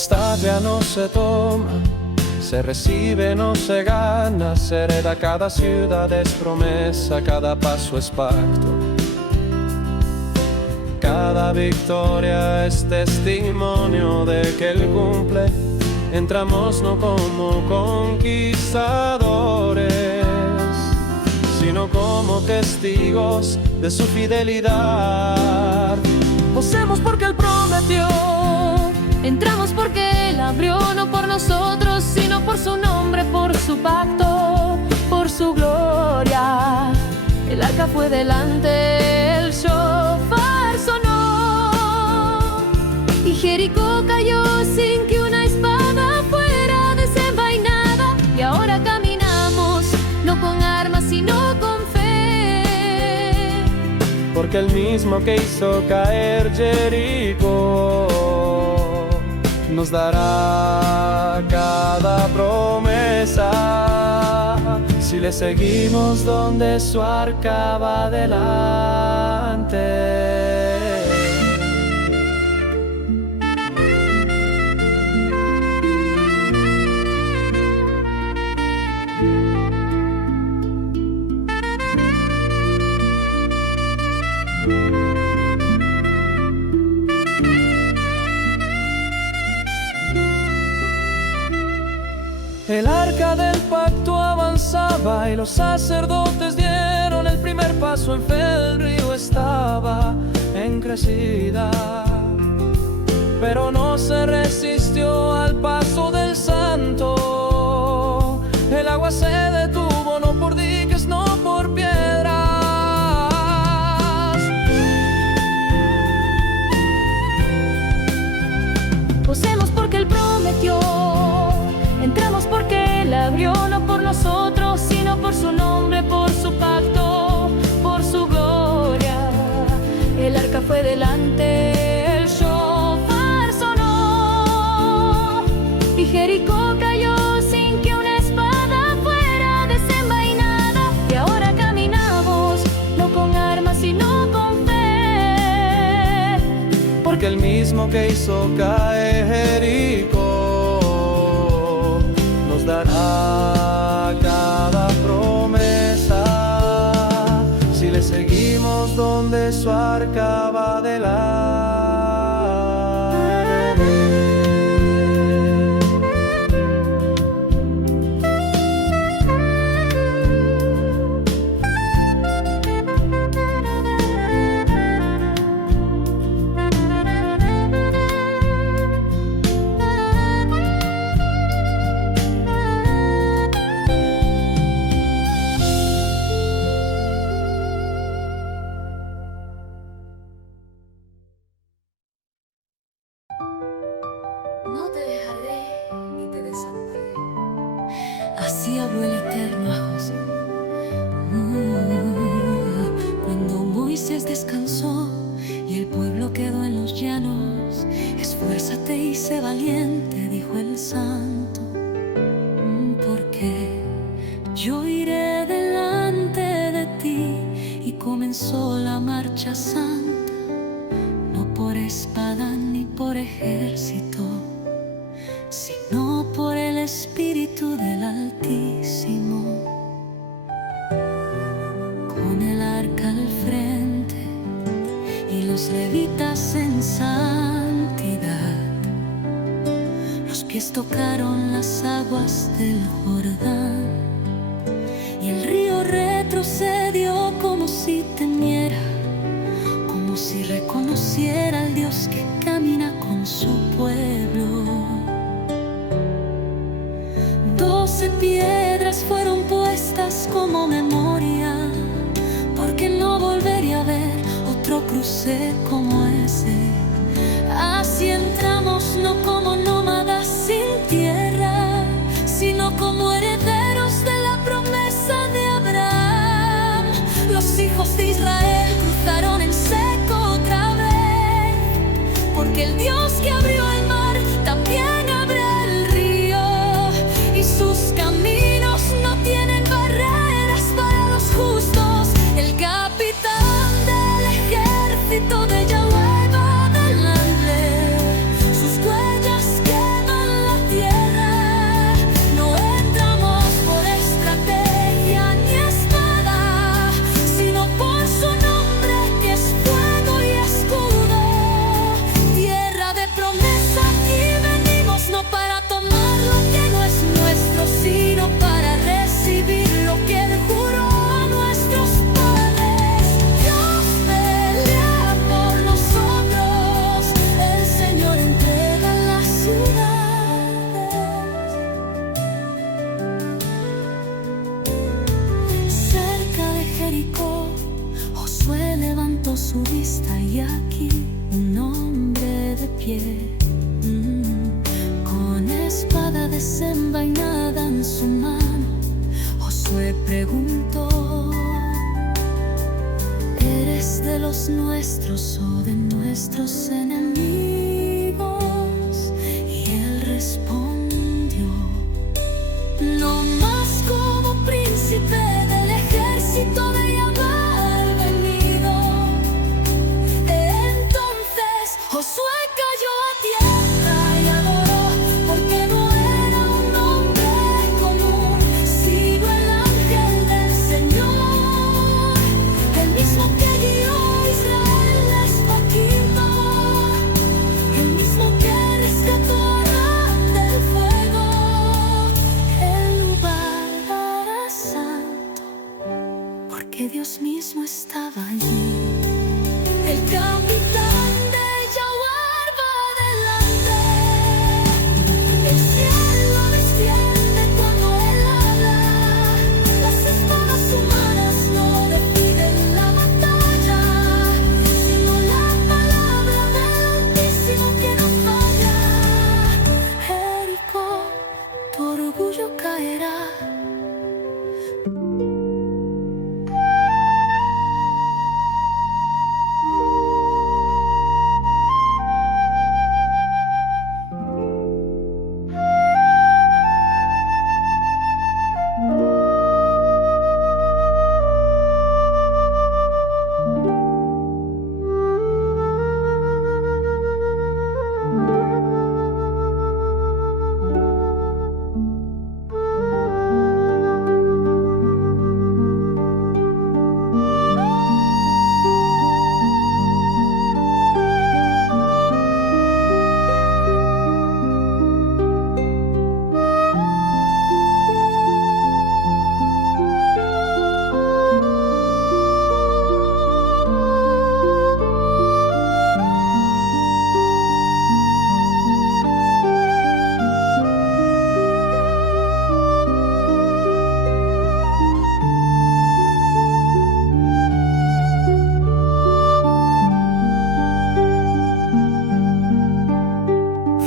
Esta ya no se toma, se recibe, no se gana, se hereda. Cada ciudad es promesa, cada paso es pacto. Cada victoria es testimonio de que Él cumple. Entramos no como conquistadores, sino como testigos de su fidelidad. Posemos porque Él prometió, entramos porque Él abrió, no por nosotros, sino por su nombre, por su pacto, por su gloria. El arca fue delante, el shofar sonó, y Jericó cayó sin que una espada fuera desenvainada. Y ahora caminamos, no con armas, sino con fe. Porque el mismo que hizo caer Jericó nos dará cada promesa, si le seguimos donde su arca va adelante. El arca del pacto avanzaba y los sacerdotes dieron el primer paso en fe. El río estaba en crecida, pero no se resistió al paso del santo. El agua se detuvo, no por diques, no por piedras. Posemos porque Él prometió, entramos porque Él abrió, no por nosotros, sino por su nombre, por su pacto, por su gloria. El arca fue delante, el shofar sonó, y Jericó cayó sin que una espada fuera desenvainada. Y ahora caminamos, no con armas, sino con fe. Porque el mismo que hizo caer Jericó nos dará cada promesa, si le seguimos donde su arca va adelante. No te dejaré ni te desampararé. Así habló el Eterno a Josué. Cuando Moisés descansó y el pueblo quedó en los llanos, esfuérzate y sé valiente, dijo el Santo, porque yo iré delante de ti. Y comenzó la marcha santa, no por espada ni por ejército, sino por el Espíritu del Altísimo. Con el arca al frente y los levitas en santidad, los pies tocaron las aguas del Jordán, y el río retrocedió como si temiera, como si reconociera al Dios que camina con su pueblo. 12 piedras fueron puestas como memoria, porque no volvería a ver otro cruce como ese. Así entramos no como nómadas sin tierra, sino como herederos de la promesa de Abraham. Los hijos de Israel cruzaron en seco otra vez, porque el Dios que abrió el mar también abre el río, y sus caminos no tienen barreras para los justos. El capitán del ejército de Yahweh va delante, sus huellas que su vista y aquí un hombre de pie, con espada desenvainada en su mano. Josué preguntó: ¿eres de los nuestros o de nuestros enemigos? Y él respondió: no más como príncipe del ejército de Yahvé venido. Entonces Josué cayó a tierra y adoró, porque no era un hombre común, sino el ángel del Señor, el mismo que guió a Israel escogido, el mismo que rescató a Abraham del fuego. El lugar era santo, porque Dios mismo estaba allí. El capitán de Jawar va adelante. El cielo desciende cuando él habla. Las espadas humanas no definen la batalla, sino la palabra del Altísimo que no falla. Jericó, tu orgullo caerá.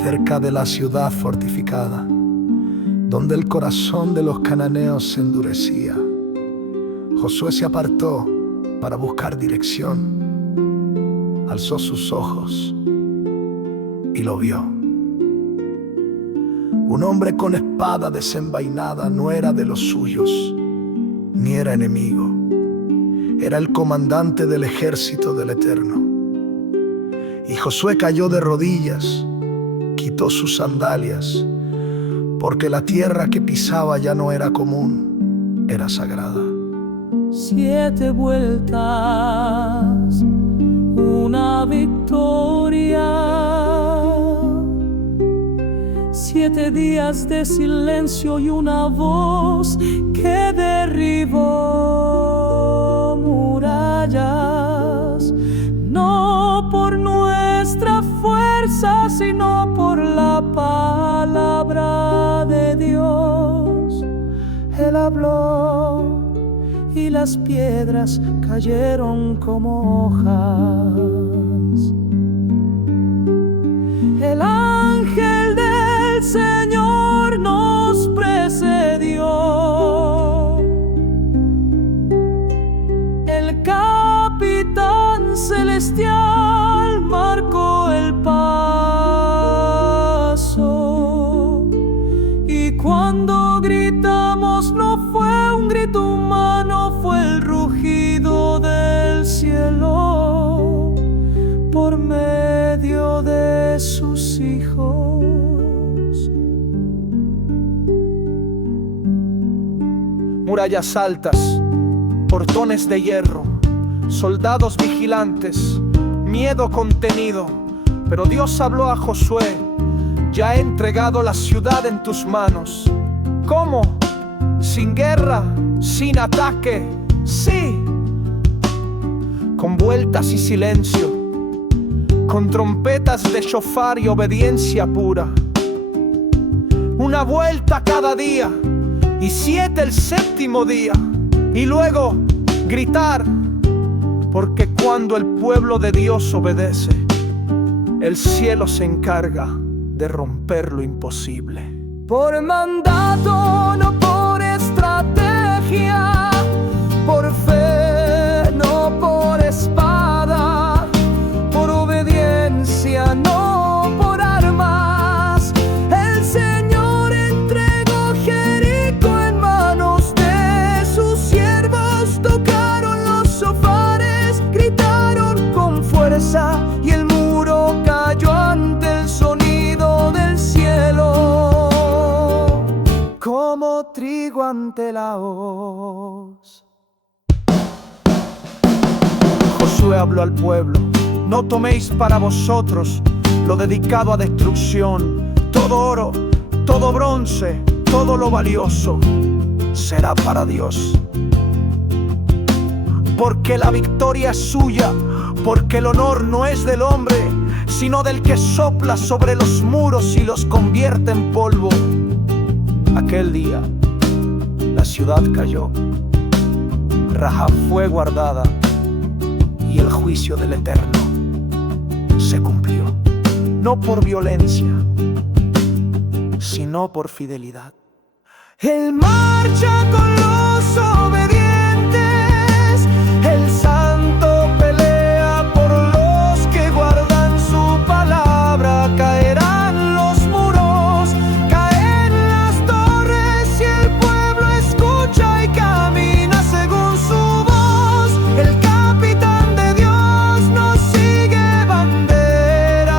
Cerca de la ciudad fortificada, donde el corazón de los cananeos se endurecía, Josué se apartó para buscar dirección. Alzó sus ojos y lo vio. Un hombre con espada desenvainada no era de los suyos, ni era enemigo. Era el comandante del ejército del Eterno. Y Josué cayó de rodillas, quitó sus sandalias, porque la tierra que pisaba ya no era común, era sagrada. 7 vueltas, una victoria. 7 días de silencio y una voz que derribó murallas. No por nuestra fuerza, sino por la palabra de Dios. Él habló y las piedras cayeron como hojas. El ángel del Señor nos precedió. El capitán celestial marcó el paso. Y cuando gritamos no fue un grito humano, fue el rugido del cielo por medio de sus hijos. Murallas altas, portones de hierro, soldados vigilantes, miedo contenido. Pero Dios habló a Josué: ya he entregado la ciudad en tus manos. ¿Cómo? Sin guerra, sin ataque, sí. Con vueltas y silencio, con trompetas de shofar y obediencia pura. Una vuelta cada día y 7 el séptimo día. Y luego gritar: porque cuando el pueblo de Dios obedece, el cielo se encarga de romper lo imposible. Por mandato, no por estrategia, por fe, no por espada, por obediencia, no por armas. El Señor entregó Jericó en manos de sus siervos. Tocaron los shofares, gritaron con fuerza, y el muro cayó ante el sonido del cielo, como trigo ante la hoz. Josué habló al pueblo: no toméis para vosotros lo dedicado a destrucción. Todo oro, todo bronce, todo lo valioso será para Dios. Porque la victoria es suya, porque el honor no es del hombre, sino del que sopla sobre los muros y los convierte en polvo. Aquel día la ciudad cayó, Rahab fue guardada, y el juicio del Eterno se cumplió, no por violencia, sino por fidelidad. Él marcha con los obedientes, el santo pelea por los que guardan su palabra. Caerán los muros, caen las torres, y el pueblo escucha y camina según su voz. El capitán de Dios no sigue banderas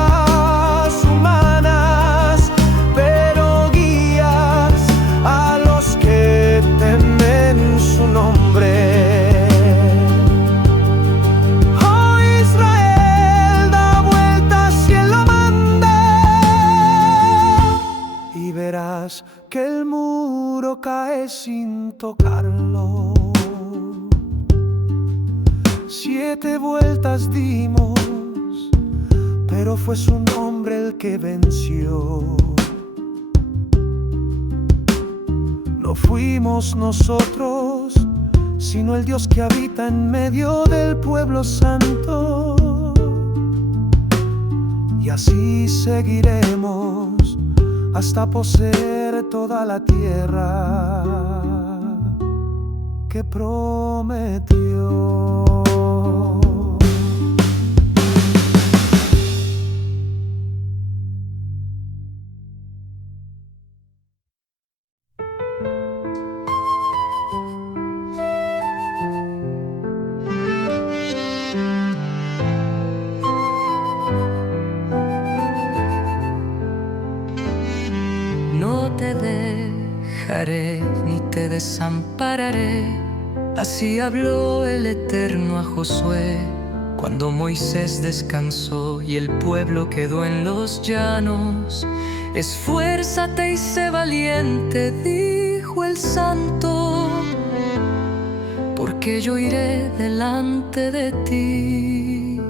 humanas, pero guías a los que temen su nombre. Oh Israel, da vueltas y Él lo manda, y verás que el muro cae sin tocarlo. 7 vueltas dimos, pero fue su nombre el que venció. No fuimos nosotros, sino el Dios que habita en medio del pueblo santo. Y así seguiremos hasta poseer toda la tierra que prometió. No te dejaré ni te desampararé. Así habló el Eterno a Josué cuando Moisés descansó y el pueblo quedó en los llanos. Esfuérzate y sé valiente, dijo el Santo, porque yo iré delante de ti.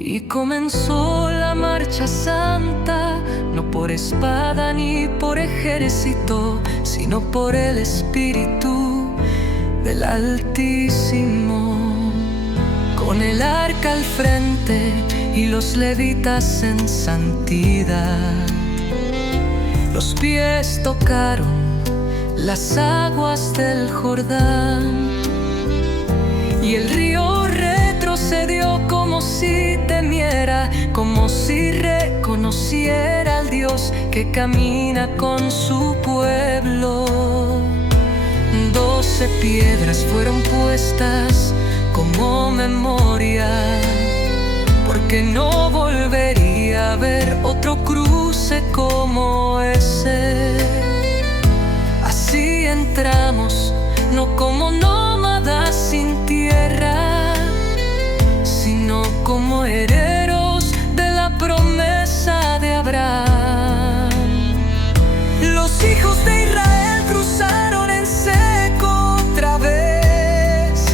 Y comenzó la marcha santa, no por espada ni por ejército, sino por el Espíritu del Altísimo. Con el arca al frente y los levitas en santidad, los pies tocaron las aguas del Jordán, y el río retrocedió como si temiera, como si reconociera al Dios que camina con su pueblo. 12 piedras fueron puestas como memoria, porque no volvería a ver otro cruce como ese. Así entramos, no como nómadas sin tierra, sino como herederos de la promesa de Abraham. Los hijos de Israel cruzaron en seco otra vez,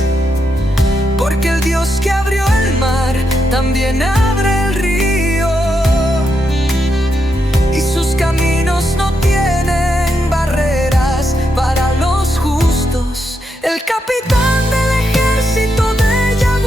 porque el Dios que abrió el mar también abre el río, y sus caminos no tienen barreras para los justos. El capitán del ejército de Yahvé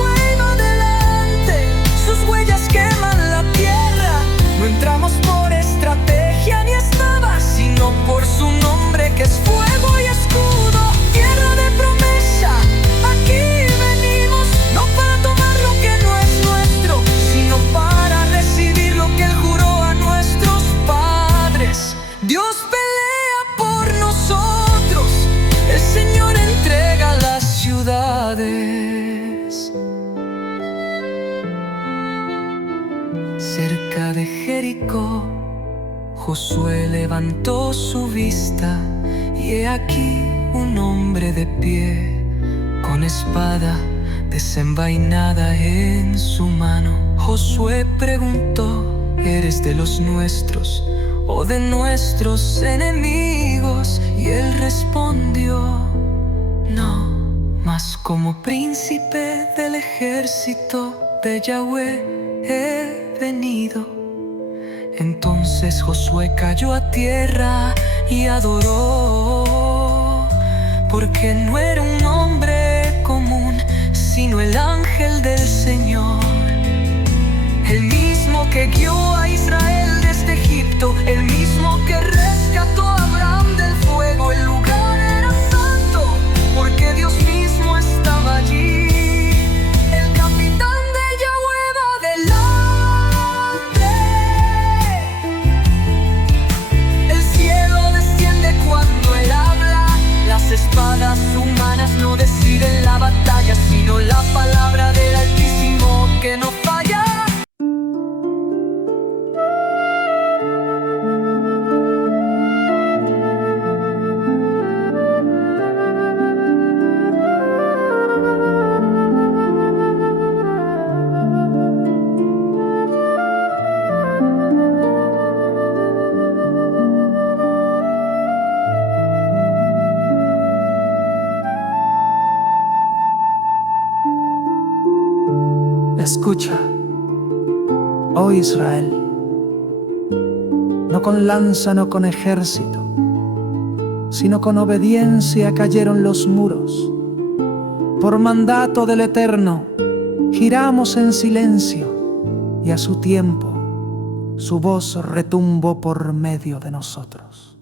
Cerca de Jericó, Josué levantó su vista, y he aquí un hombre de pie, con espada desenvainada en su mano. Josué preguntó: ¿eres de los nuestros o de nuestros enemigos? Y él respondió: no, mas como príncipe del ejército de Yahweh he venido. Entonces Josué cayó a tierra y adoró, porque no era un hombre común, sino el ángel del Señor, el mismo que guió a Israel desde Egipto, el mismo que rescató a Abraham del fuego. El lugar era santo, porque Dios mismo estaba allí. El capitán de Yahweh va delante. El cielo desciende cuando Él habla. Las espadas humanas no deciden la batalla, sino la palabra del Altísimo que no falla. Escucha, oh Israel, no con lanza, no con ejército, sino con obediencia cayeron los muros. Por mandato del Eterno, giramos en silencio, y a su tiempo, su voz retumbó por medio de nosotros.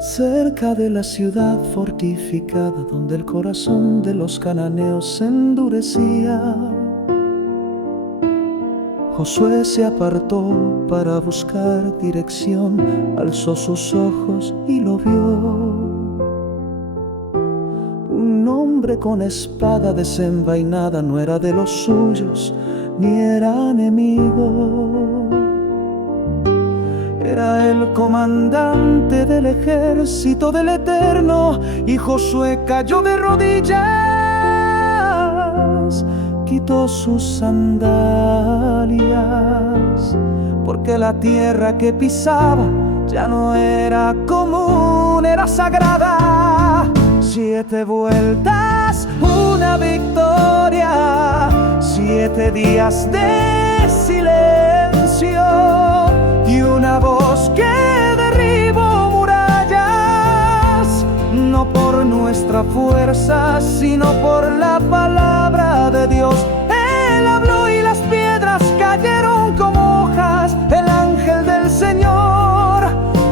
Cerca de la ciudad fortificada, donde el corazón de los cananeos se endurecía, Josué se apartó para buscar dirección, alzó sus ojos y lo vio. Un hombre con espada desenvainada, no era de los suyos, ni era enemigo. Era el comandante del ejército del Eterno, y Josué cayó de rodillas, quitó sus sandalias, porque la tierra que pisaba ya no era común, era sagrada. 7 vueltas, una victoria, 7 días de silencio, y una voz que derribó murallas, no por nuestra fuerza, sino por la palabra de Dios. Él habló y las piedras cayeron como hojas. El ángel del Señor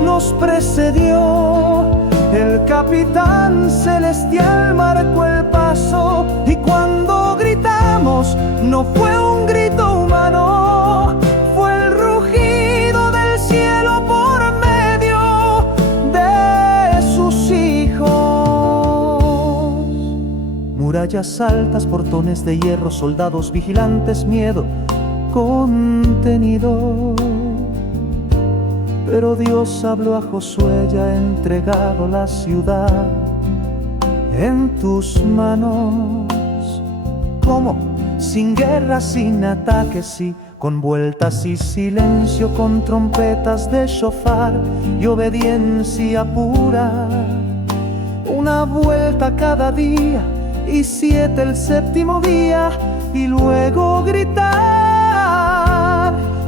nos precedió. El capitán celestial marcó el paso, y cuando gritamos no fue un grito humano, fue el rugido del cielo por medio de sus hijos. Murallas altas, portones de hierro, soldados vigilantes, miedo contenido. Pero Dios habló a Josué, ya entregado la ciudad en tus manos. ¿Cómo? Sin guerra, sin ataques, y con vueltas y silencio, con trompetas de shofar y obediencia pura. Una vuelta cada día y 7 el séptimo día, y luego gritar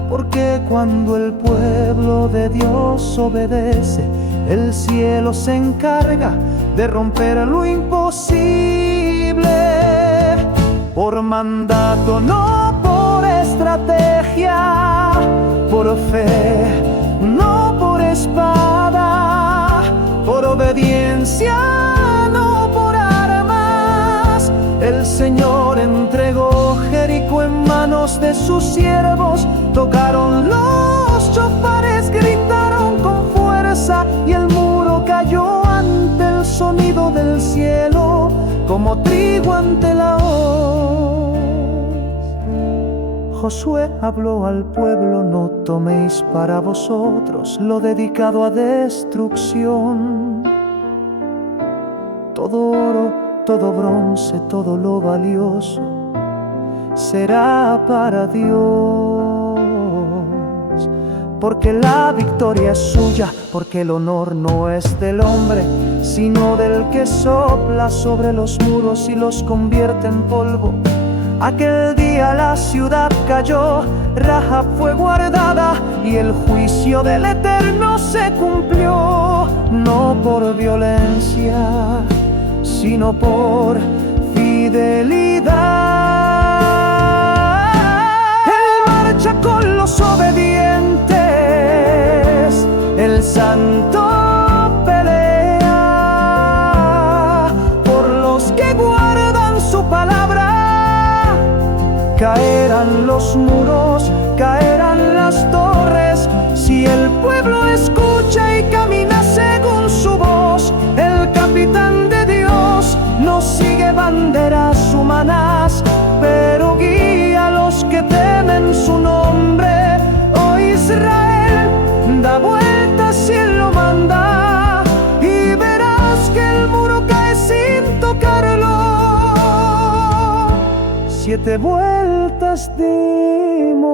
porque cuando el pueblo de Dios obedece, el cielo se encarga de romper lo imposible. Por mandato, no por estrategia, por fe, no por espada, por obediencia, no por armas. El Señor entregó Jericó en manos de sus siervos. Tocaron los chofares, gritaron con fuerza, y el muro cayó ante el sonido del cielo, como trigo ante la hoz. Josué habló al pueblo: no toméis para vosotros lo dedicado a destrucción. Todo oro, todo bronce, todo lo valioso será para Dios. Porque la victoria es suya, porque el honor no es del hombre, sino del que sopla sobre los muros y los convierte en polvo. Aquel día la ciudad cayó, Rahab fue guardada, y el juicio del Eterno se cumplió, no por violencia, sino por fidelidad. Él marcha con los obedientes, el santo pelea por los que guardan su palabra. Caerán los muros, caerán las torres, si el pueblo escucha y camina según su voz. El capitán de Dios no sigue banderas humanas, pero guía a los que temen su nombre. Oh Israel, da vueltas si Él lo manda, y verás que el muro cae sin tocarlo. 7 vueltas dimos,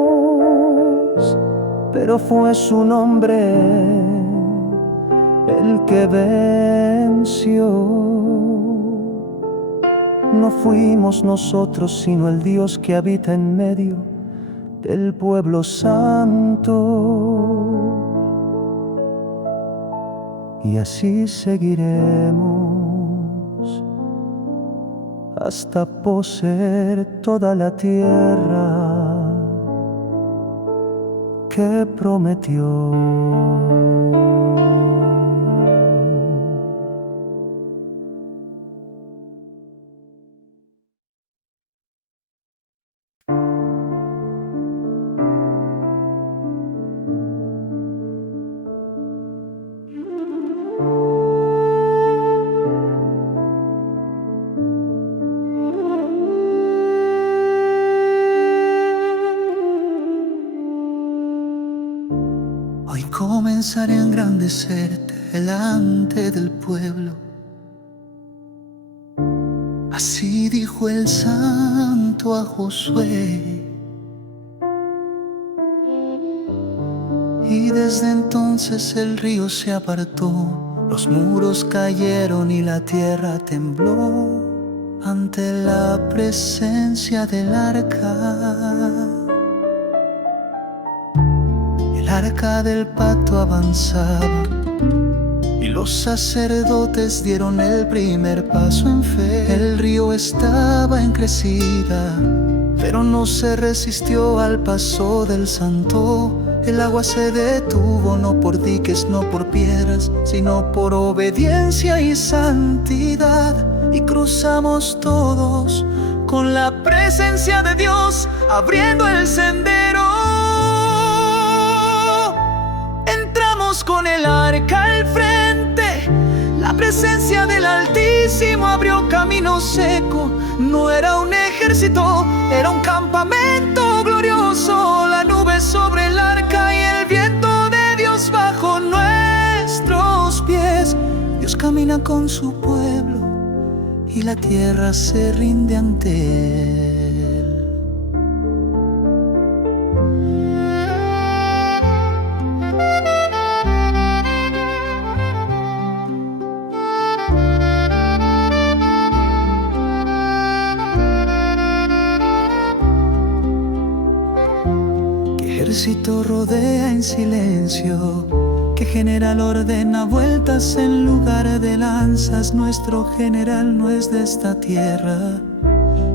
pero fue su nombre el que venció. No fuimos nosotros, sino el Dios que habita en medio del pueblo santo. Y así seguiremos hasta poseer toda la tierra que prometió. Hoy comenzaré a engrandecerte delante del pueblo. Así dijo el santo a Josué. Y desde entonces el río se apartó, los muros cayeron y la tierra tembló ante la presencia del arca. El arca del pacto avanzaba y los sacerdotes dieron el primer paso en fe. El río estaba en crecida, pero no se resistió al paso del santo. El agua se detuvo, no por diques, no por piedras, sino por obediencia y santidad. Y cruzamos todos con la presencia de Dios, abriendo el sendero. Entramos con el arca al frente, la presencia del Altísimo abrió camino seco. No era un ejército, era un campamento glorioso. La nube sobre el arca y el viento de Dios bajo nuestros pies. Dios camina con su pueblo y la tierra se rinde ante Él. ejército rodea en silencio, que general ordena vueltas en lugar de lanzas. Nuestro general no es de esta tierra,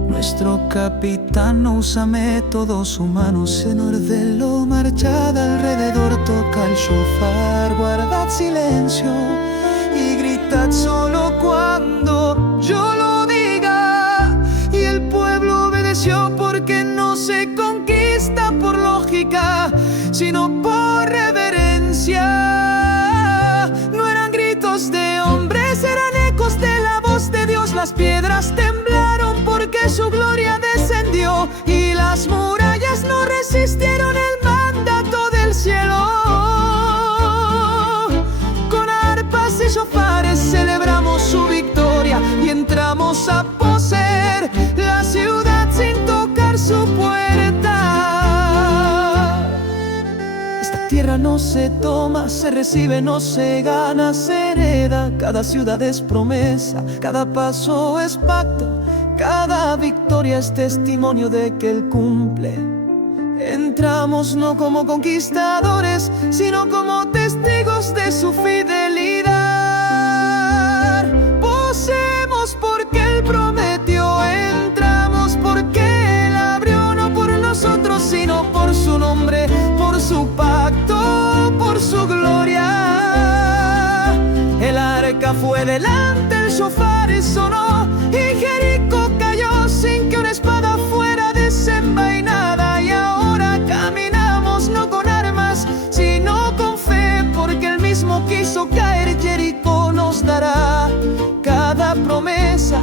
nuestro capitán no usa métodos humanos. En orden lo marchada alrededor, toca el shofar. Guardad silencio y gritad solo cuando yo lo diga. Y el pueblo obedeció porque no se conquista por lógica, sino por reverencia. No eran gritos de hombres, eran ecos de la voz de Dios. Las piedras temblaron porque su gloria descendió, y las murallas no resistieron el mandato del cielo. Con arpas y shofares celebramos su victoria y entramos a poseer la ciudad sin tocar su puerta. Esta tierra no se toma, se recibe, no se gana, se hereda. Cada ciudad es promesa, cada paso es pacto, cada victoria es testimonio de que Él cumple. Entramos no como conquistadores, sino como testigos de su fidelidad. Poseemos porque Él prometió, entramos porque Él abrió, no por nosotros, sino por su nombre, por su pacto, por su gloria. El arca fue delante, el shofar sonó, y Jericó cayó sin que una espada fuera desenvainada. Y ahora caminamos no con armas, sino con fe, porque Él mismo quiso caer. Jericó nos dará cada promesa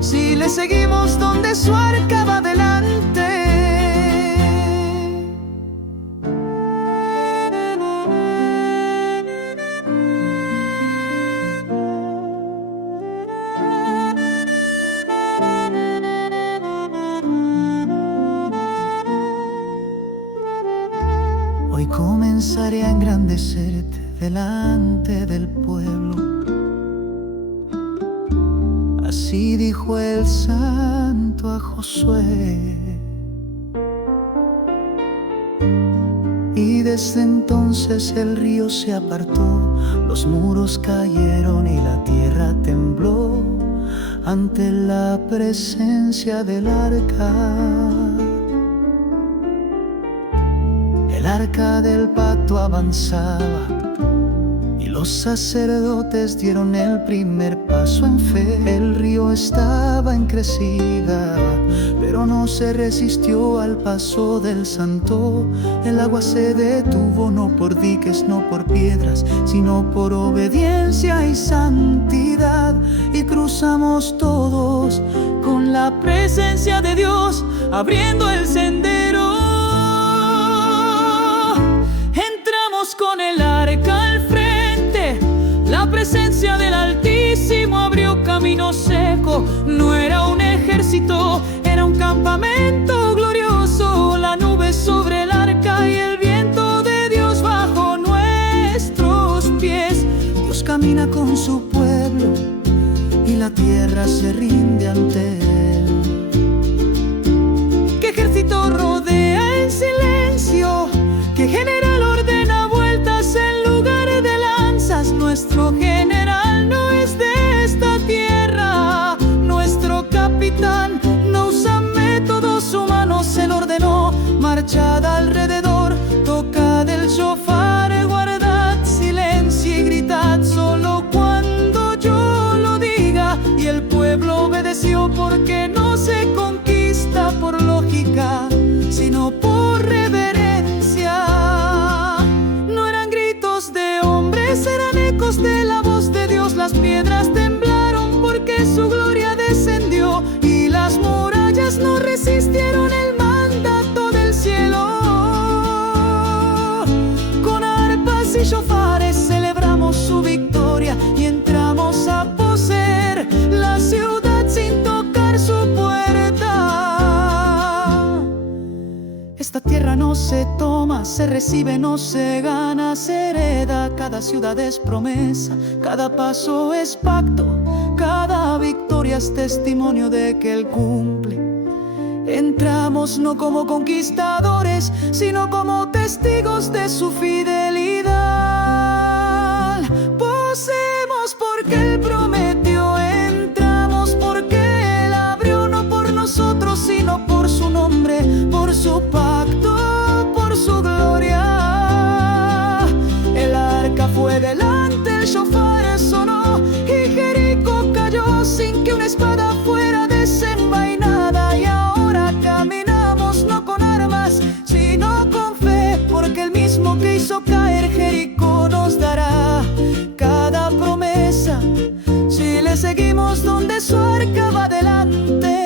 si le seguimos donde su arca va adelante. Hoy comenzaré a engrandecerte delante del pueblo. Así dijo el santo a Josué. Y desde entonces el río se apartó, los muros cayeron y la tierra tembló ante la presencia del arca. El arca del pacto avanzaba y los sacerdotes dieron el primer paso en fe. El río estaba en crecida, pero no se resistió al paso del santo. El agua se detuvo no por diques, no por piedras, sino por obediencia y santidad. Y cruzamos todos con la presencia de Dios, abriendo el sendero. Con el arca al frente, la presencia del Altísimo abrió camino seco. No era un ejército, era un campamento glorioso. La nube sobre el arca y el viento de Dios bajo nuestros pies. Dios camina con su pueblo y la tierra se rinde ante Él. ¿Qué ejército rodea en silencio? ¿Qué general ordena vueltas en lugar de lanzas? Nuestro general no es de esta tierra, nuestro capitán no usa métodos humanos. Él ordenó marchada alrededor, tocad el shofar, guardad silencio y gritad solo cuando yo lo diga. Y el pueblo obedeció porque no se conquista por lógica, sino por reverencia. Eran ecos de la voz de Dios. Las piedras temblaron porque su gloria descendió, y las murallas no resistieron el mandato del cielo. Con arpas y shofares celebramos su victoria y entramos a poseer la ciudad sin tocar su puerta. Esta tierra no se toma, se recibe, no se gana, se hereda. Cada ciudad es promesa, cada paso es pacto, cada victoria es testimonio de que Él cumple. Entramos no como conquistadores, sino como testigos de su fidelidad. Poseemos porque Él prometió, entramos porque Él abrió, no por nosotros, sino por su nombre, por su pacto, por su gloria. El arca fue delante, el shofar sonó y Jericó cayó sin que una espada fuera desenvainada. Y ahora caminamos no con armas, sino con fe, porque el mismo que hizo caer Jericó nos dará cada promesa si le seguimos donde su arca va delante.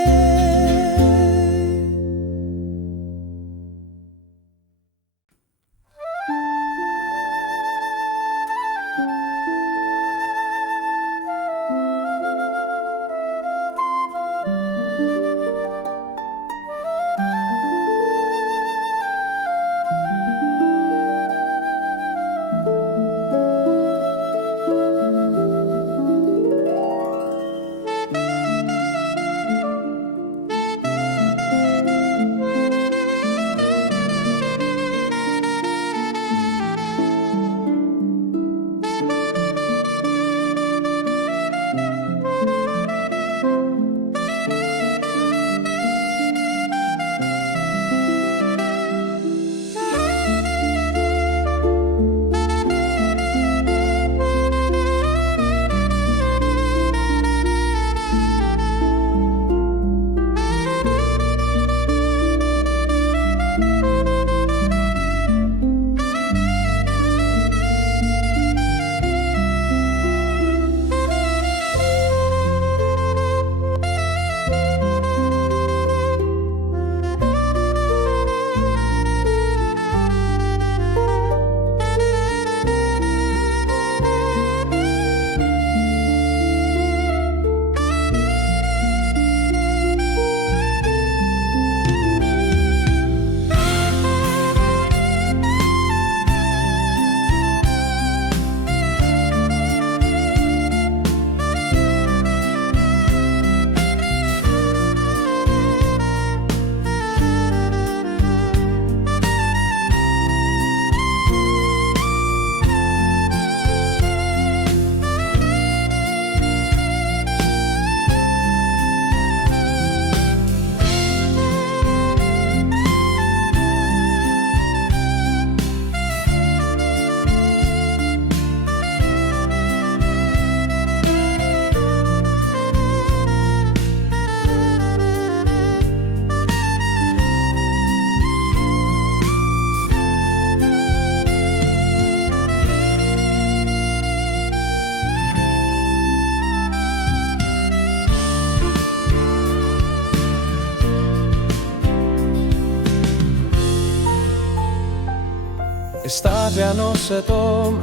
Esta ya no se toma,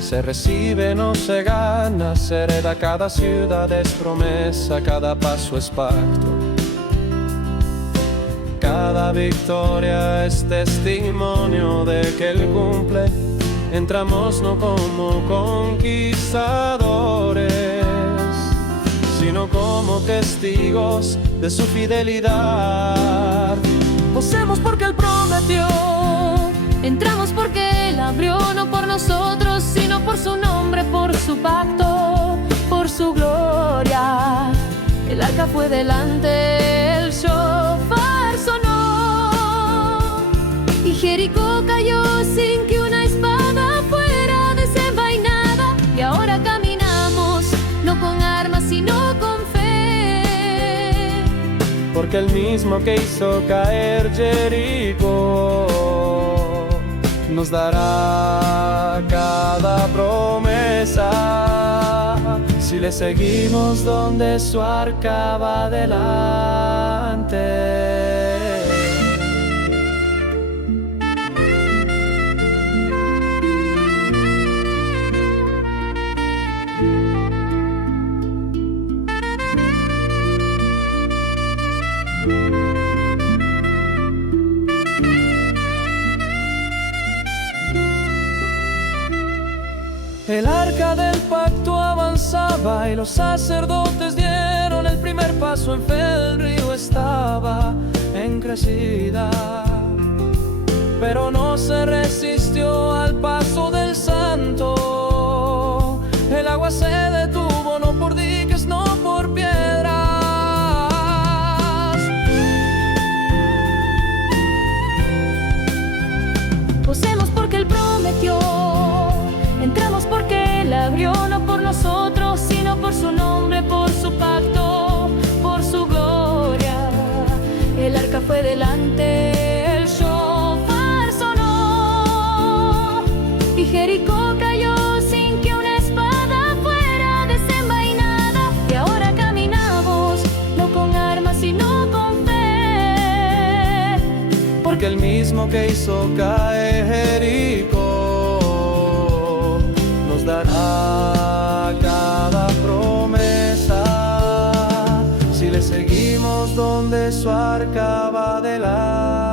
se recibe, no se gana, se hereda, cada ciudad es promesa, cada paso es pacto. Cada victoria es testimonio de que Él cumple. Entramos no como conquistadores, sino como testigos de su fidelidad. Poseemos porque Él prometió, entramos porque Él abrió, no por nosotros, sino por su nombre, por su pacto, por su gloria. El arca fue delante, el shofar sonó y Jericó cayó sin que una espada fuera desenvainada. Y ahora caminamos no con armas, sino con fe, porque el mismo que hizo caer Jericó nos dará cada promesa si le seguimos donde su arca va adelante. El arca del pacto avanza avanzaba y los sacerdotes dieron el primer paso en fe. El río estaba en crecida, pero no se resistió al paso del santo. El agua se detuvo, no por diques, no por piedras. Posemos porque Él prometió, entramos porque Él abrió, no por nosotros, sino por su nombre, por su pacto, por su gloria. El arca fue delante, el shofar sonó, y Jericó cayó sin que una espada fuera desenvainada. Y ahora caminamos, no con armas, sino con fe, Porque el mismo que hizo caer Jericó nos dará cada promesa si le seguimos donde su arca va delante.